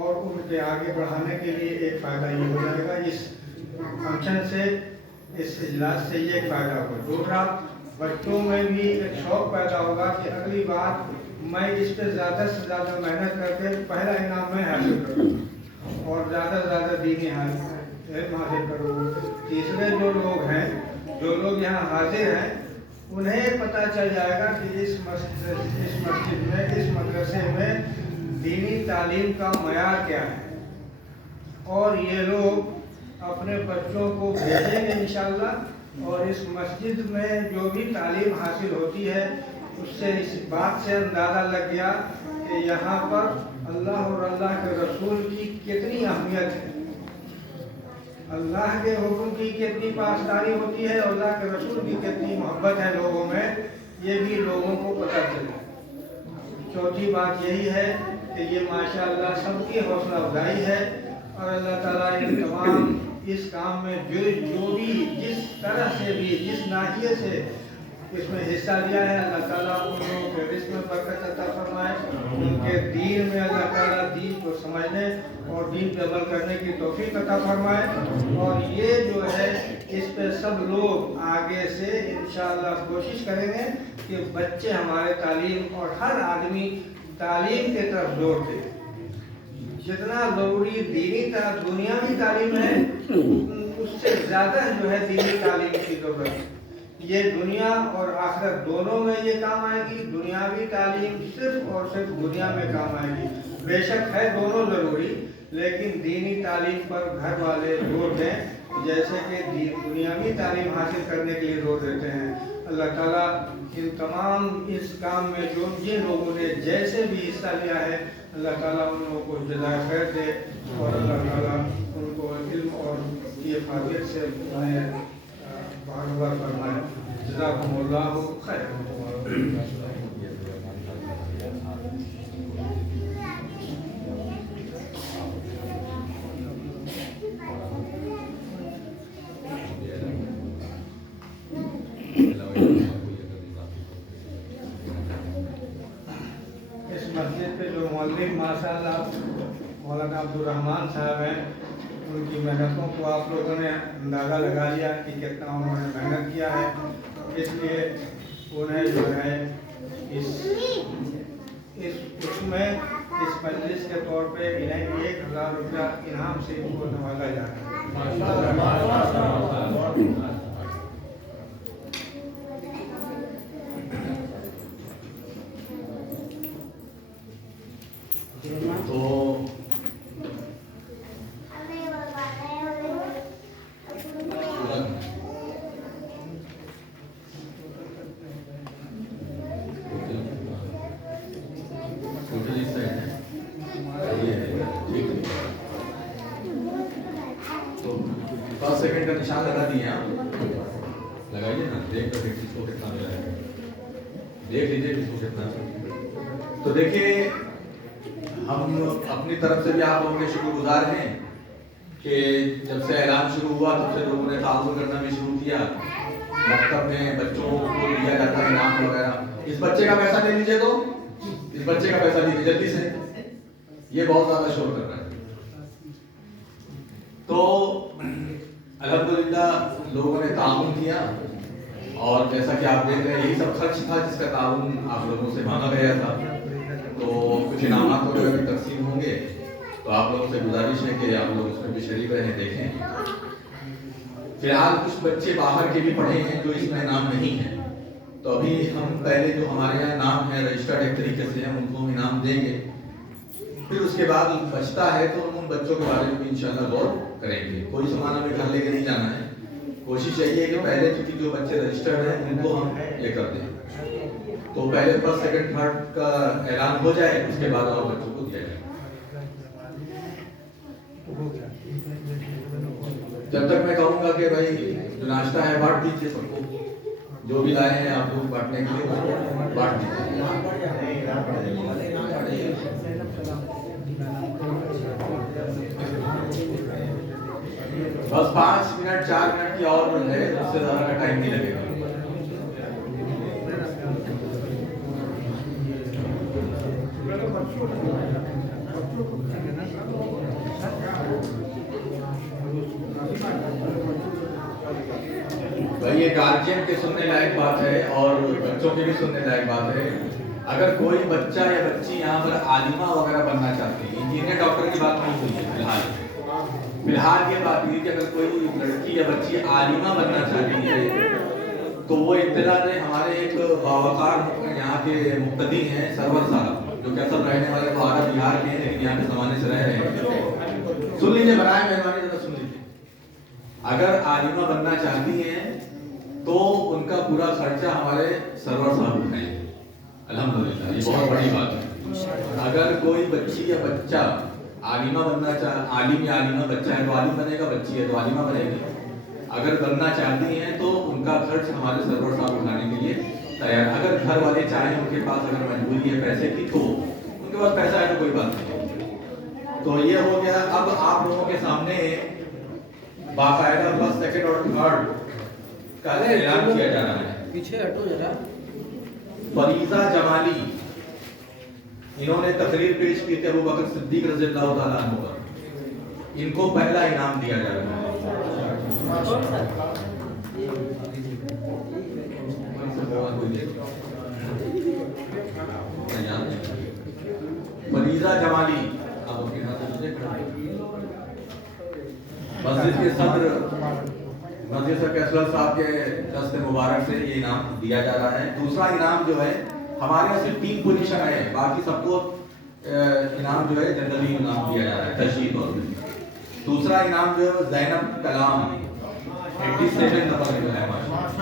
और उनके आगे बढ़ाने के लिए एक फ़ायदा ये हो जाएगा। इस फंक्शन से, इस इजलास से ये एक फ़ायदा होगा। दूसरा, बच्चों में भी एक शौक़ पैदा होगा कि अगली बार मैं इस पर ज़्यादा से ज़्यादा मेहनत करके पहला इनाम मैं हासिल करूँ और ज़्यादा से ज़्यादा दीनी हासिल करूँ। तीसरे जो लोग हैं, जो लोग यहाँ हाजिर हैं, उन्हें पता चल जाएगा कि इस मस्जिद में, इस मदरसे में दीनी तालीम का मयार क्या है और ये लोग अपने बच्चों को भेजेंगे इंशाअल्लाह। और इस मस्जिद में जो भी तालीम हासिल होती है उससे इस बात से अंदाज़ा लग गया कि यहाँ पर अल्लाह और अल्लाह के रसूल की कितनी अहमियत है, अल्लाह के हुक्म की कितनी पासदारी होती है, अल्लाह के रसूल की कितनी मोहब्बत है लोगों में, ये भी लोगों को पता चले। चौथी बात यही है कि ये माशाअल्लाह सबकी हौसला अफजाई है और अल्लाह ताला इन तमाम इस काम में जो भी जिस तरह से भी जिस नाहिए से इसमें हिस्सा लिया है, अल्लाह ताला उन लोगों के रिस्क में बरकत अता फरमाए, उनके दीन में अल्लाह ताला दीन को समझने और दीन पे अमल करने की तौफीक अता फरमाए। और ये जो है इस पे सब लोग आगे से इंशाअल्लाह कोशिश करेंगे कि बच्चे हमारे तालीम और हर आदमी तालीम की तरफ जोर दे। जितना ज़रूरी दीनी दुनियावी तालीम है उससे ज़्यादा जो है दीनी तालीम की ज़रूरत है। ये दुनिया और आखिरत दोनों में ये काम आएगी। दुनियावी तालीम सिर्फ और सिर्फ दुनिया में काम आएगी। बेशक है दोनों ज़रूरी, लेकिन दीनी तालीम पर घर वाले जोर दें जैसे कि दुनियावी तालीम हासिल करने के लिए जोर देते हैं। अल्लाह ताला इन तमाम इस काम में जो जिन लोगों ने जैसे भी हिस्सा लिया है, अल्लाह ताला उन लोगों को जज़ाए खैर दे और अल्लाह ताला उनको इल्म और ये फाजियत से उन्हें बारबार फरमाए। जज़ाकुमुल्लाहु खैर। इस मस्जिद पे जो मौलवी माशाअल्लाह मौलाना अब्दुल रहमान साहब हैं, उनकी मेहनतों को आप लोगों ने अंदाज़ा लगा लिया कि कितना उन्होंने मेहनत किया है। इसलिए उन्हें जो है इस उसमें इस मजलिस के तौर पे इन्हें 1000 रुपया इनाम से इनको नवाजा जा रहा है। तो फर्स्ट सेकंड का निशान लगा दिए आप, लगाइए ना, देख कर किसको कितना मिला है, देख लीजिए किसको कितना। तो देखिए, हम अपनी तरफ से भी आप लोगों के शुक्रगुजार हैं कि जब से ऐलान शुरू हुआ तब से लोगों ने ताउन करना भी शुरू किया। मकतब में बच्चों को दिया जाता है इनाम वगैरह। इस बच्चे का पैसा ले लीजिए, तो इस बच्चे का पैसा लीजिए जल्दी से, ये बहुत ज्यादा शोर कर रहा है। तो अल्हम्दुलिल्लाह लोगों ने ताउन किया, और जैसा कि आप देख रहे हैं यही सब खर्च था जिसका ताउन आप लोगों से मांगा गया था। तो कुछ इनामात वगैरह भी तकसीम होंगे, तो आप लोगों से गुजारिश है कि आप लोग उसमें भी शरीक रहें, देखें। फिलहाल कुछ बच्चे बाहर के भी पढ़े हैं जो इसमें नाम नहीं है, तो अभी हम पहले जो हमारे यहाँ नाम है रजिस्टर्ड एक तरीके से हम उनको इनाम देंगे, फिर उसके बाद बचता है तो हम उन बच्चों के बारे में भी इंशाल्लाह गौर करेंगे। कोई सामान हमें घर लेके नहीं जाना है, कोशिश यही है कि पहले क्योंकि जो बच्चे रजिस्टर्ड हैं उनको हम ये कर दें। तो पहले फर्स्ट सेकंड थर्ड का ऐलान हो जाए, उसके बाद और बच्चों को दिया जाए। जब तक मैं कहूँगा कि भाई जो नाश्ता है बांट दीजिए सबको, जो भी लाए हैं आप लोग बांटने के लिए बांट दीजिए। बस 5 मिनट 4 मिनट की और है, उससे ज्यादा का टाइम नहीं लगेगा। भाई ये गार्जियन के सुनने लायक बात है और बच्चों के भी सुनने लायक बात है। अगर कोई बच्चा या बच्ची यहाँ पर आलिमा वगैरह बनना चाहती है, इंजीनियर डॉक्टर की बात नहीं हुई है फिलहाल ये बात हुई कि अगर कोई लड़की या बच्ची आलिमा बनना चाहती है तो वो इत्तला ने हमारे एक बावकार यहाँ के मुक्तदी हैं सरवर साहब, जो कि असल रहने वाले तो आधा बिहार के हैं लेकिन यहाँ के जमाने से रह रहे हैं। सुन लीजिए, बनाए मेहरबानी जरा सुन लीजिए। अगर आलिमा बनना चाहती हैं तो उनका पूरा खर्चा हमारे सरवर साहब उठाएंगे। अल्हम्दुलिल्लाह, ये बहुत बड़ी बात है। अगर कोई बच्ची या बच्चा आलिमा बनना आलिम या आलिमा बच्चा है तो आलिम बनेगा, बच्ची है तो आलिमा बनेगी। अगर बनना चाहती हैं तो उनका खर्च हमारे सरवर साहब उठाने के लिए तैयार। अगर घर वाले चाहें, उनके पास अगर मजबूरी है पैसे की, तो उनके पास पैसा है तो कोई बात नहीं। तो ये हो गया। अब आप लोगों के सामने बाकायदा फर्स्ट सेकंड और थर्ड का ऐलान किया जा रहा है। पीछे हटो जरा। फरीजा जमाली, इन्होंने तकरीर पेश की थी अबू बकर सिद्दीक रज़ियल्लाहु ताला अन्हु पर। इनको पहला इनाम दिया जा रहा है। फरीजा जमाली मस्जिद के सदर मस्जिद फैसला साहब के दस्ते मुबारक से ये इनाम दिया जा रहा है। दूसरा इनाम जो है, हमारे यहाँ सिर्फ 3 पोजीशन है, बाकी सबको इनाम जो है जनरली इनाम दिया जा रहा है तशरीह तौर पे। दूसरा इनाम जो है ज़ैनब कलाम 87 नंबर मिला है माशाल्लाह।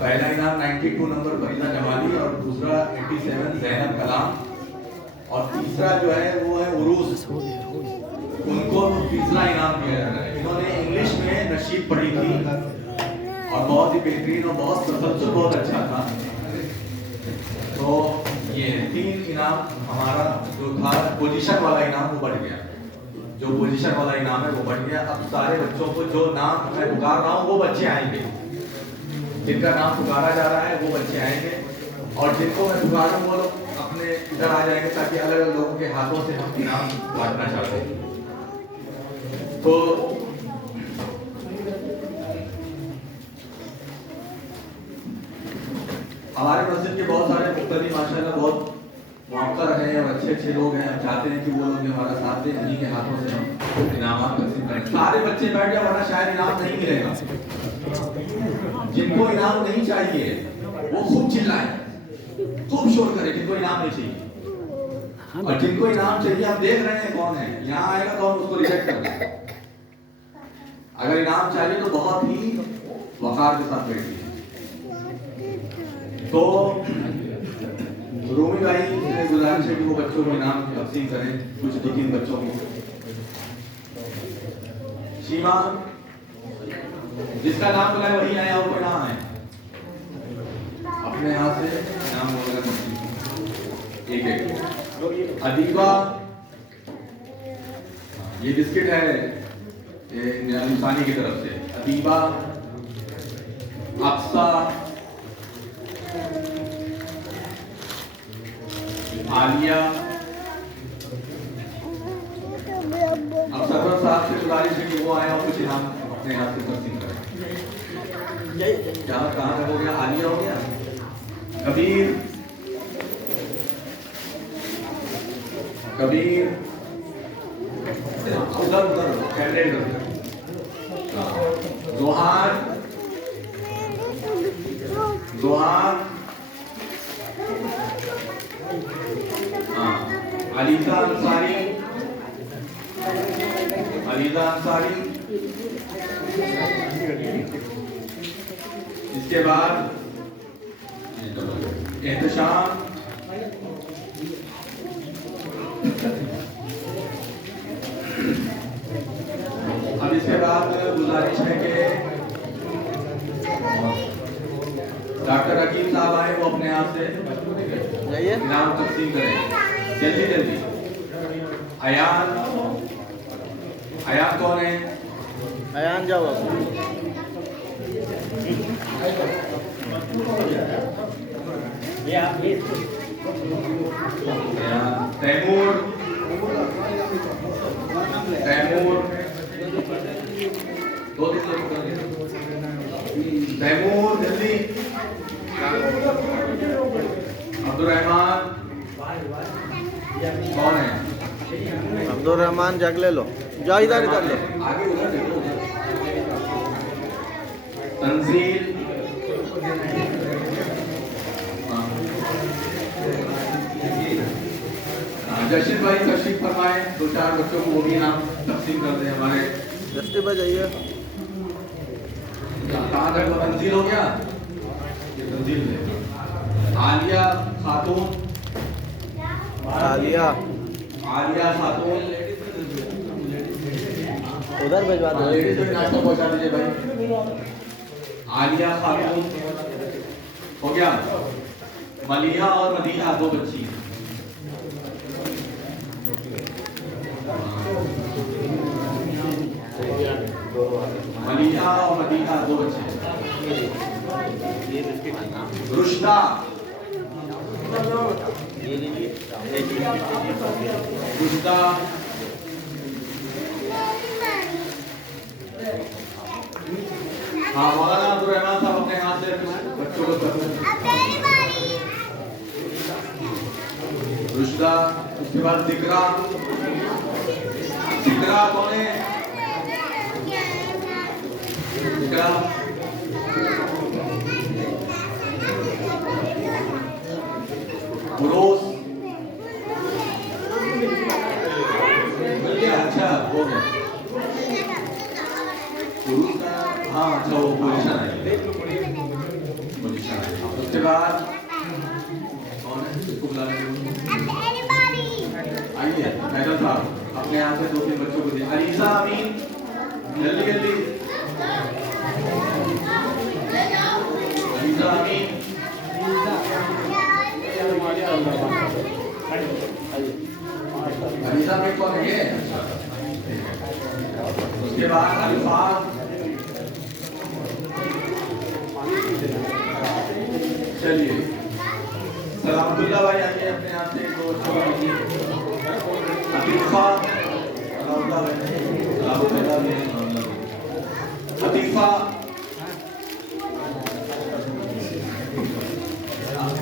पहला इनाम 92 नंबर फरीजा जमाली और दूसरा 87 ज़ैनब कलाम, और तीसरा जो है वो है उरूस, उनको तीसरा इनाम दिया जा रहा है। इन्होंने इंग्लिश में नशीद पढ़ी थी और बहुत ही बेहतरीन और बहुत तसल्सल बहुत अच्छा था। तो ये 3 इनाम हमारा जो था पोजीशन वाला इनाम वो बढ़ गया, जो पोजीशन वाला इनाम है वो बढ़ गया। अब सारे बच्चों को जो नाम मैं पुकार रहा हूँ वो बच्चे आएंगे, जिनका नाम पुकारा जा रहा है वो बच्चे आएंगे, और जिनको मैं पुकार रहा हूँ वो लोग अपने इधर आ जाएंगे ताकि अलग अलग लोगों के हाथों से हम इनाम बांटना चाहते हैं। तो हमारे मस्जिद के बहुत सारे मुफ्ती माशाल्लाह बहुत मौका हैं और अच्छे अच्छे लोग हैं, हम चाहते हैं कि वो लोग भी हमारा साथ दें, उन्हीं के हाथों से हम इनाम तकसीम करें। सारे बच्चे बैठ जाओ वरना शायद इनाम नहीं मिलेगा। जिनको इनाम नहीं चाहिए वो खूब चिल्लाएं, खूब शोर करें जिनको इनाम नहीं चाहिए, और जिनको इनाम चाहिए हम देख रहे हैं कौन है, यहाँ आएगा तो हम उसको रिजेक्ट कर देंगे। अगर इनाम चाहिए तो बहुत ही वकार के साथ बैठिए। तो रूमी भाई से गुजारिश है कि वो बच्चों को इनाम तकसीम करें, कुछ दिखीन बच्चों को। शीमा जिसका नाम बुलाए वही आया, वो नाम है अपने हाथ से नाम वगैरह तकसीम एक एक। अदीबा ये बिस्किट है निशानी की तरफ से। अदीबा, अक्सा, आलिया। अब सरवर साहब से गुजारिश है कि वो आए और कुछ इनाम अपने हाथ से तकसीम करें। कहाँ तक हो गया? आलिया हो गया, कबीर, कबीर उधर उधर कैमरे इधर, जोहार, जोहार, अलीजा अंसारी, अलीजा अंसारी। इसके बाद एहतशाम, अब इसके बाद गुजारिश है कि डॉक्टर हकीम साहब आए, वो अपने हाथ से इनाम तकसीम करें जल्दी जल्दी। अयान, अयान कौन है? अयान जाओ। तैमूर, तैमूर, दो तीन लोग तैमूर जल्दी। अब्दुर्रहमान कौन है? अब्दुर्रहमान जग ले लो, जाओ इधर इधर लो। आगे उधर देखो। तंजील, जशीर भाई तशरीफ फरमाए, दो चार बच्चों को वो भी नाम तकसीम कर दें हमारे। जस्टी पर जाइए। कहाँ तक वो तंजील हो गया? ये तंजील है। आलिया खातून, आलिया, आलिया खातून उधर भिजवा दो। लेडीज को नाश्ता पहुंचा दीजिए भाई। आलिया खातून हो गया। मलिहा और मदीहा दो बच्ची। मलिहा और मदीहा दो बच्चे। रुश्दा, रुश्दा, हाँ मौलाना अब्दुर्रहमान साहब अपने हाथ से बच्चों को रुश्दा। उसके बाद जिक्रा, जिक्रा कौन है? जिक्रा, उरोस मिल गया? अच्छा हो गया। उरोस का हाँ अच्छा वो पोजीशन है, पोजीशन है। उसके बाद कौन है इसको बुला रहे हैं? आइए मैडम साहब अपने यहाँ से दो तीन बच्चों को दिए। अलीसा अमीन जल्दी जल्दी। अलीसा अमीन, अलीसा अमीन कौन है? उसके बाद अल्फाज, चलिए सलामतुल्लाह भाई आइए अपने हाथ से दो बच्चों को दीजिए। अतीफा, अतीफा,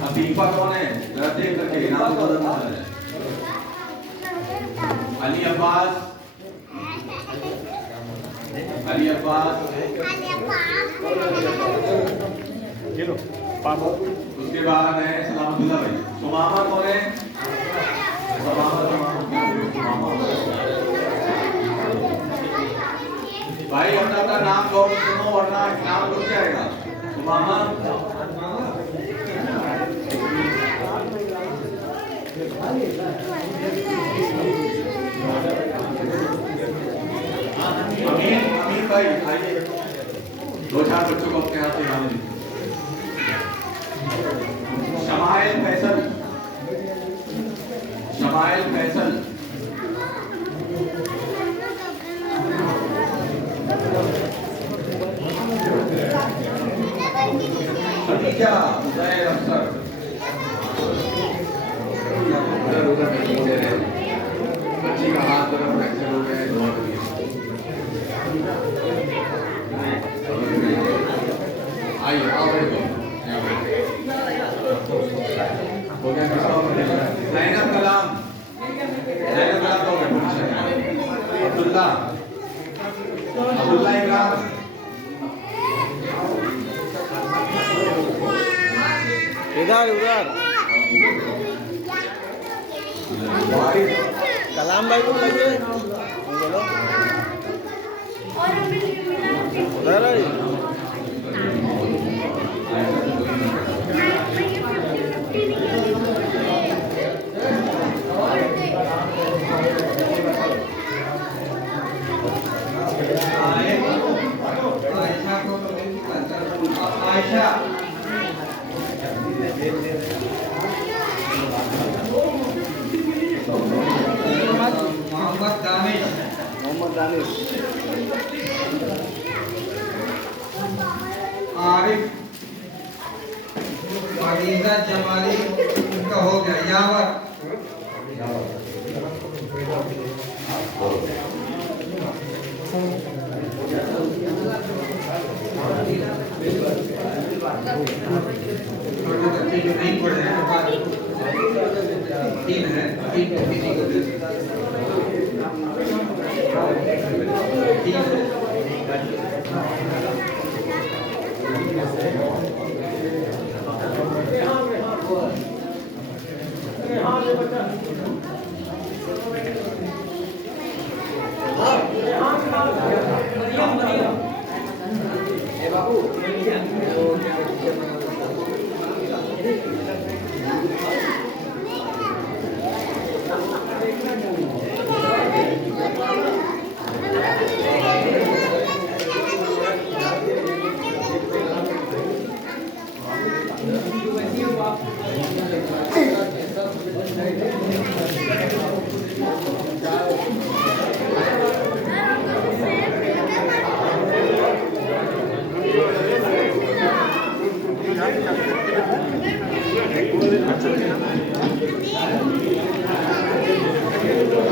अतीफा कौन है? علی عباس علی عباس اس کے بعد ہے سلامت اللہ بھائی. سمامہ کون ہے؟ بھائی اپنا اپنا نام لوگ سنو ورنہ نام رک جائے گا. سمامہ امین بھائی آئیے, 2-4 بچوں کو اپنے ہاتھ سے نام لیں. شمائل فیصل شمائل فیصل خدیجہ زہر افسر بچی کا ہاتھ طرف فریکچر ہو گیا ہے. آئیے آؤ بیٹھو. ہو گیا زینب کلام تو عبداللہ عمران ادھر ادھر کلام بھائی کو لائیے بولو ادھر آئی. محمد دانش عارف علیزہ جمالی ان کا ہو گیا. یاور چھوٹے بچے جو نہیں پڑھ رہے ہیں تین ہے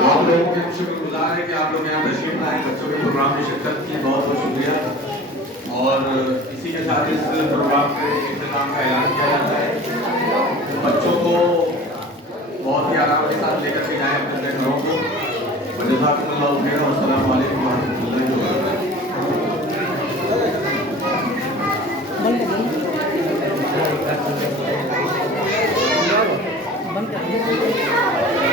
آپ لوگوں کے شکر گزار ہے کہ آپ لوگ یہاں تشریف لائے, بچوں کے پروگرام میں شرکت کی, بہت بہت شکریہ. اور اسی کے ساتھ اس پروگرام کے اختتام کا اعلان کیا جاتا ہے. بچوں کو بہت ہی آرام کے ساتھ لے کر کے جائیں اپنے گھروں کو. جزاکم اللہ خیر. السلام علیکم و رحمۃ اللہ وبرکاتہ.